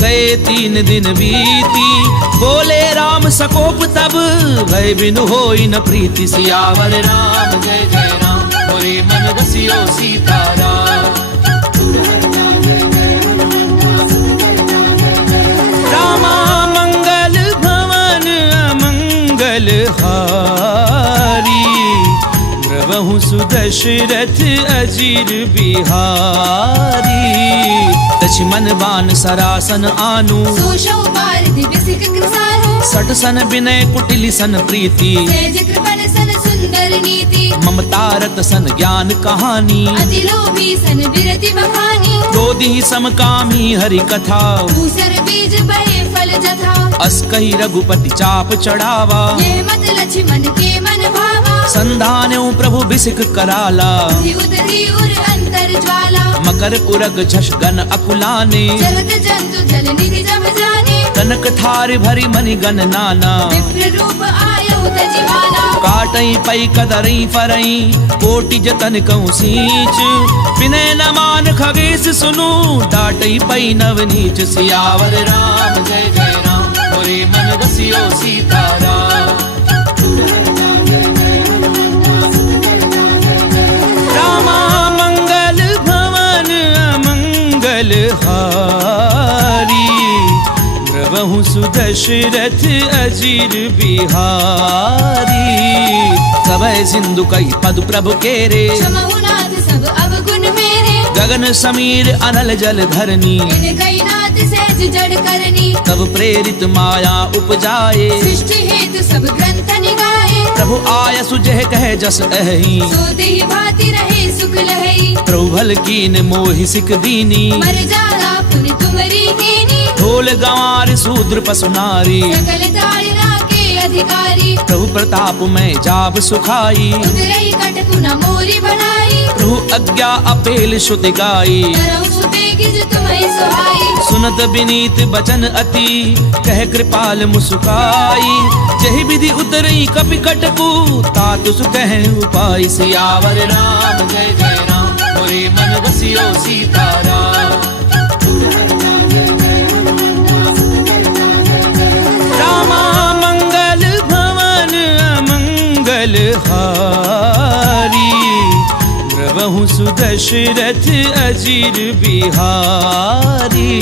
गए 3 दिन बीती। बोले राम सकोप तब, भय बिनु होई न प्रीति। सियावर राम जय जय राम, मोरे मन रसियो सीताराम। रामा मंगल भवन अमंगल हारी, द्रवहु सुदशरथ अजीर बिहारी। लक्ष्मण बान सरासन आनु, सोशौ पारधि बिसिक कृसानु। सट सन विनय कुटिल सन प्रीति, तेज कृपण सन सुंदर नीति। ममता रत सन ज्ञान कहानी, अति लोभी सन विरति बखानी। क्रोधी समकामी हरि कथा, दूसर बीज बहे फल जथा। अस कही रघुपति चाप चढ़ावा, ये मत लक्ष्मण के मन भावा। संधान्यो प्रभु बिसिक कराला, उदरी उर अंतर ज्वाला। मकर उरग झष गन अकुलाने, जलत जंतु जल निधि जब जाने। कनक थार भरी मनि गन नाना, विप्र रूप आयो तजिमाना। काटई पई कदरई फरई, कोटि जतन कहूँ सींच। विनय न मान खगेश सुनु, डाटई पई नवनीच। सियावर राम जय जय राम, मोरे मन रसियो सीताराम। रामा मंगल भवन अमंगल हारी, द्रवहु सुदशरथ अजीर बिहारी। सबय सिंधु कई पद प्रभु केरे, क्षमहु नाथ सब अवगुण मेरे। गगन समीर अनल जल धरनी, इन कई नाथ सहज जड़ करनी। तब प्रेरित माया उपजाए, सृष्टि हेतु सब ग्रंथ निगाए। प्रभु आय सुजह कह जस अहि, सो देहि भांति रहे सुख लहई। प्रभु भल कीन मोहि सिक दीनी, मर जाला पुनि तुमरी कीनी। ढोल गंवार शूद्र पशु नारी, सकल ताड़ना के अधिकारी। प्रभु प्रताप में जाब सुखाई, उतरई कटकु न मोरी बनाई। प्रभु आज्ञा अपेल श्रुति गाई। तरौ सुबेगिज तुम्हें सुहाई। सुनत विनीत बचन अति, कह कृपाल मुस्काई। जहि विधि उतरई कपि कटकु, तातु सुकह उपाय। सियावर राम जय जय राम, मोरे मन रसियो सीताराम। रामा मंगल भवन अमंगल हारी, द्रवहु सुदशरथ अजीर बिहारी।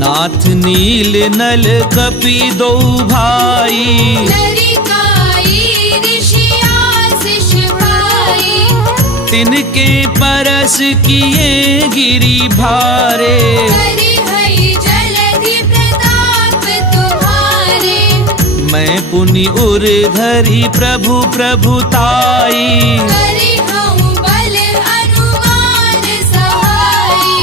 नाथ नील नल कपि दो भाई, लरिकाई ऋषिया शिष भाई। तिनके परस किए गिरि भारे, करि हई जलधि प्रताप तुम्हारे। मैं पुनि उर धरि प्रभु प्रभुताई। करि हऊँ बल अनुमान सहाई।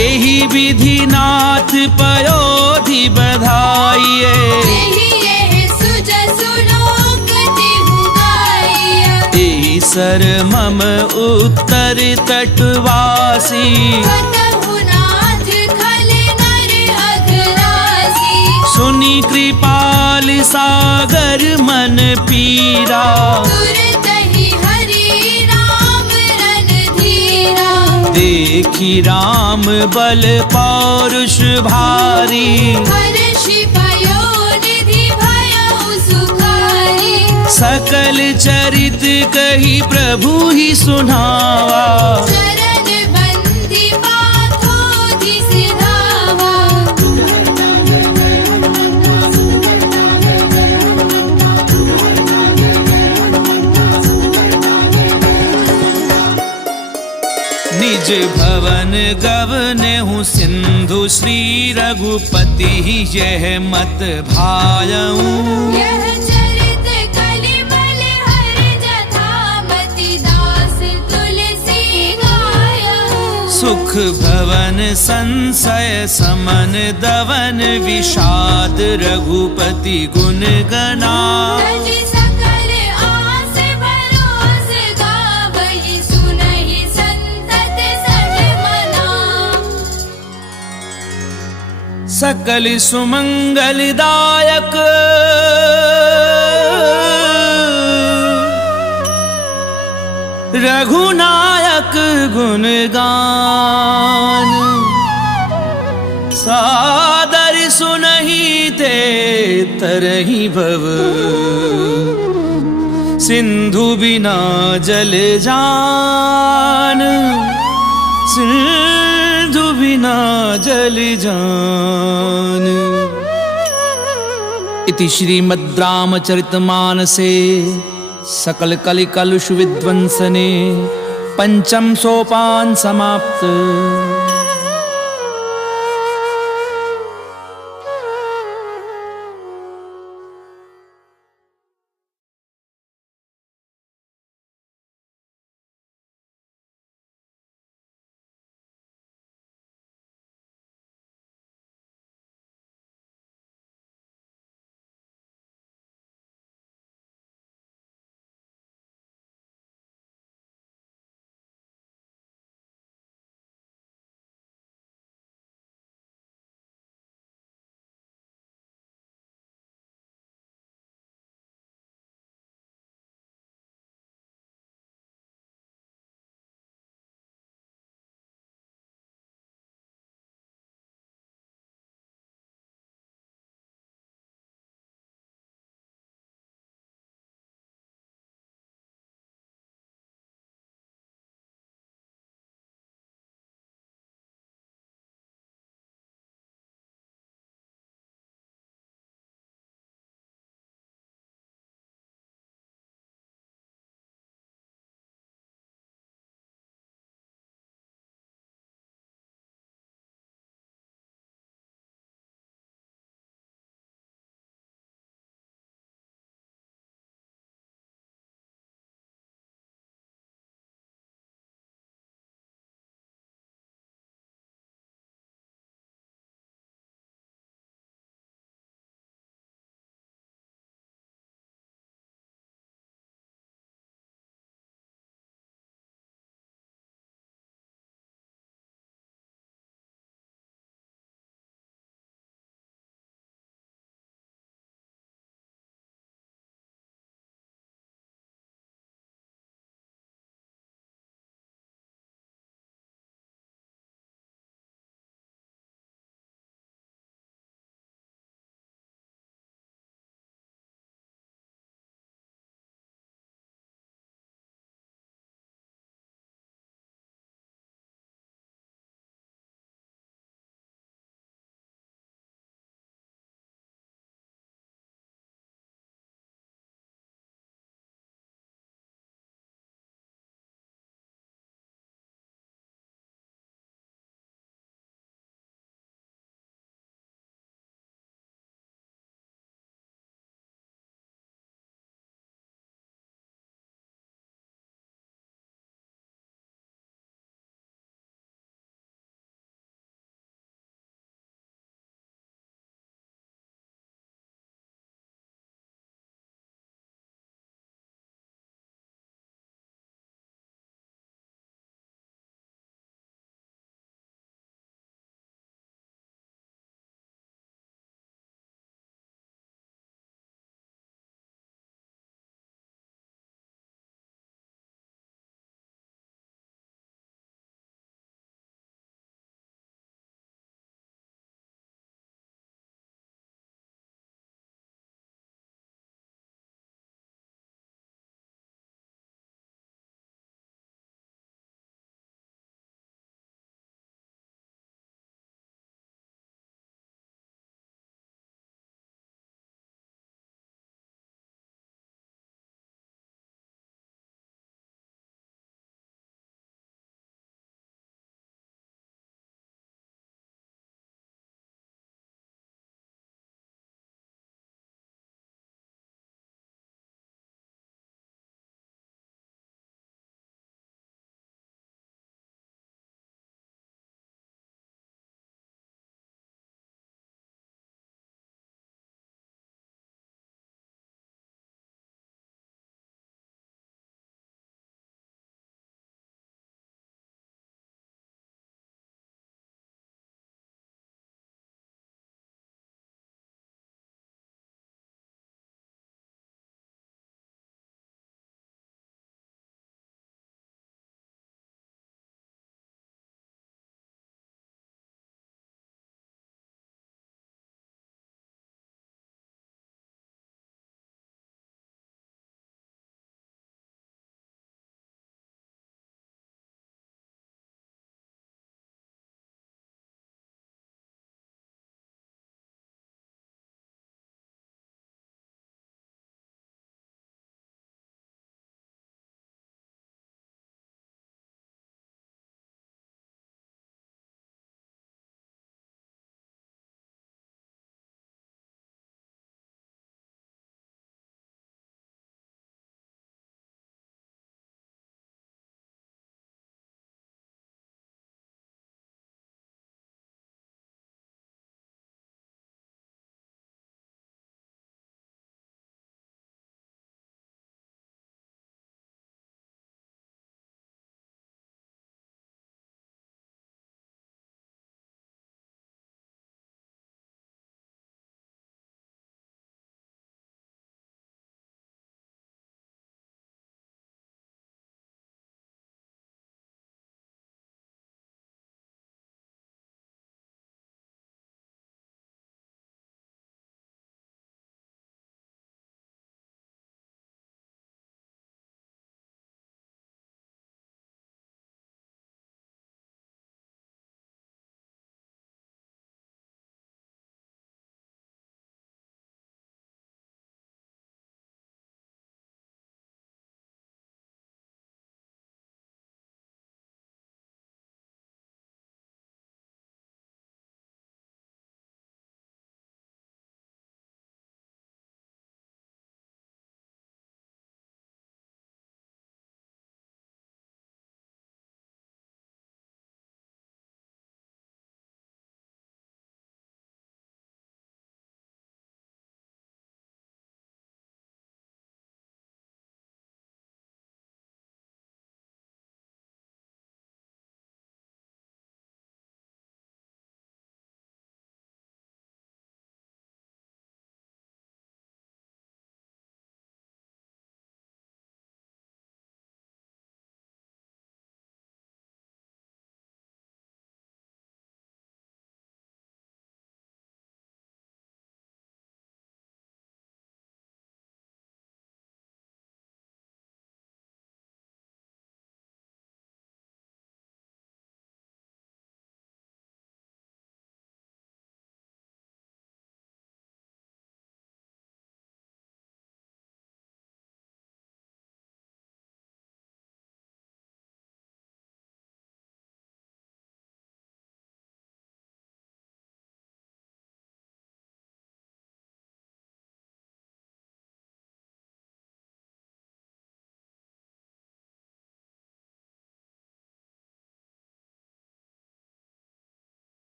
एहि विधि नाथ पयोधि बधाइए, एहि एहि सुज सुलोक तिहु गाइया। एहि सर मम उत्तर तटवासी, कतहु नाथ खल नर अघरासी। सुनि कृपाल सागर मन पीरा। तुरतहि हरि राम रणधीरा। देखी राम बल पौरुष भारी, हर्षि पयोनिधि भयउ सुखारी। सकल चरित कही प्रभु ही सुनावा। चरण बंदी पाथोधि सिधावा। निज भवन गवनेहु सिंधु, श्री रघुपति यह मत भायऊ। यह चरित कलिमल हर जथामति, दास तुलसी गायऊ। सुख भवन संशय समन दवन, विषाद रघुपति गुण गना। तज सकल आस भरोस गावहि, सुनहि संतत सज मना। सकल सुमंगलदायक, रघुनायक गुणगान। सादर सुनहि ते तरहि भव सिंधु बिना जल जान सिंधु बिना जल जान। इति श्रीमद् रामचरितमानसे सकल कलि कलुष विध्वंसने पंचम सोपान समाप्त।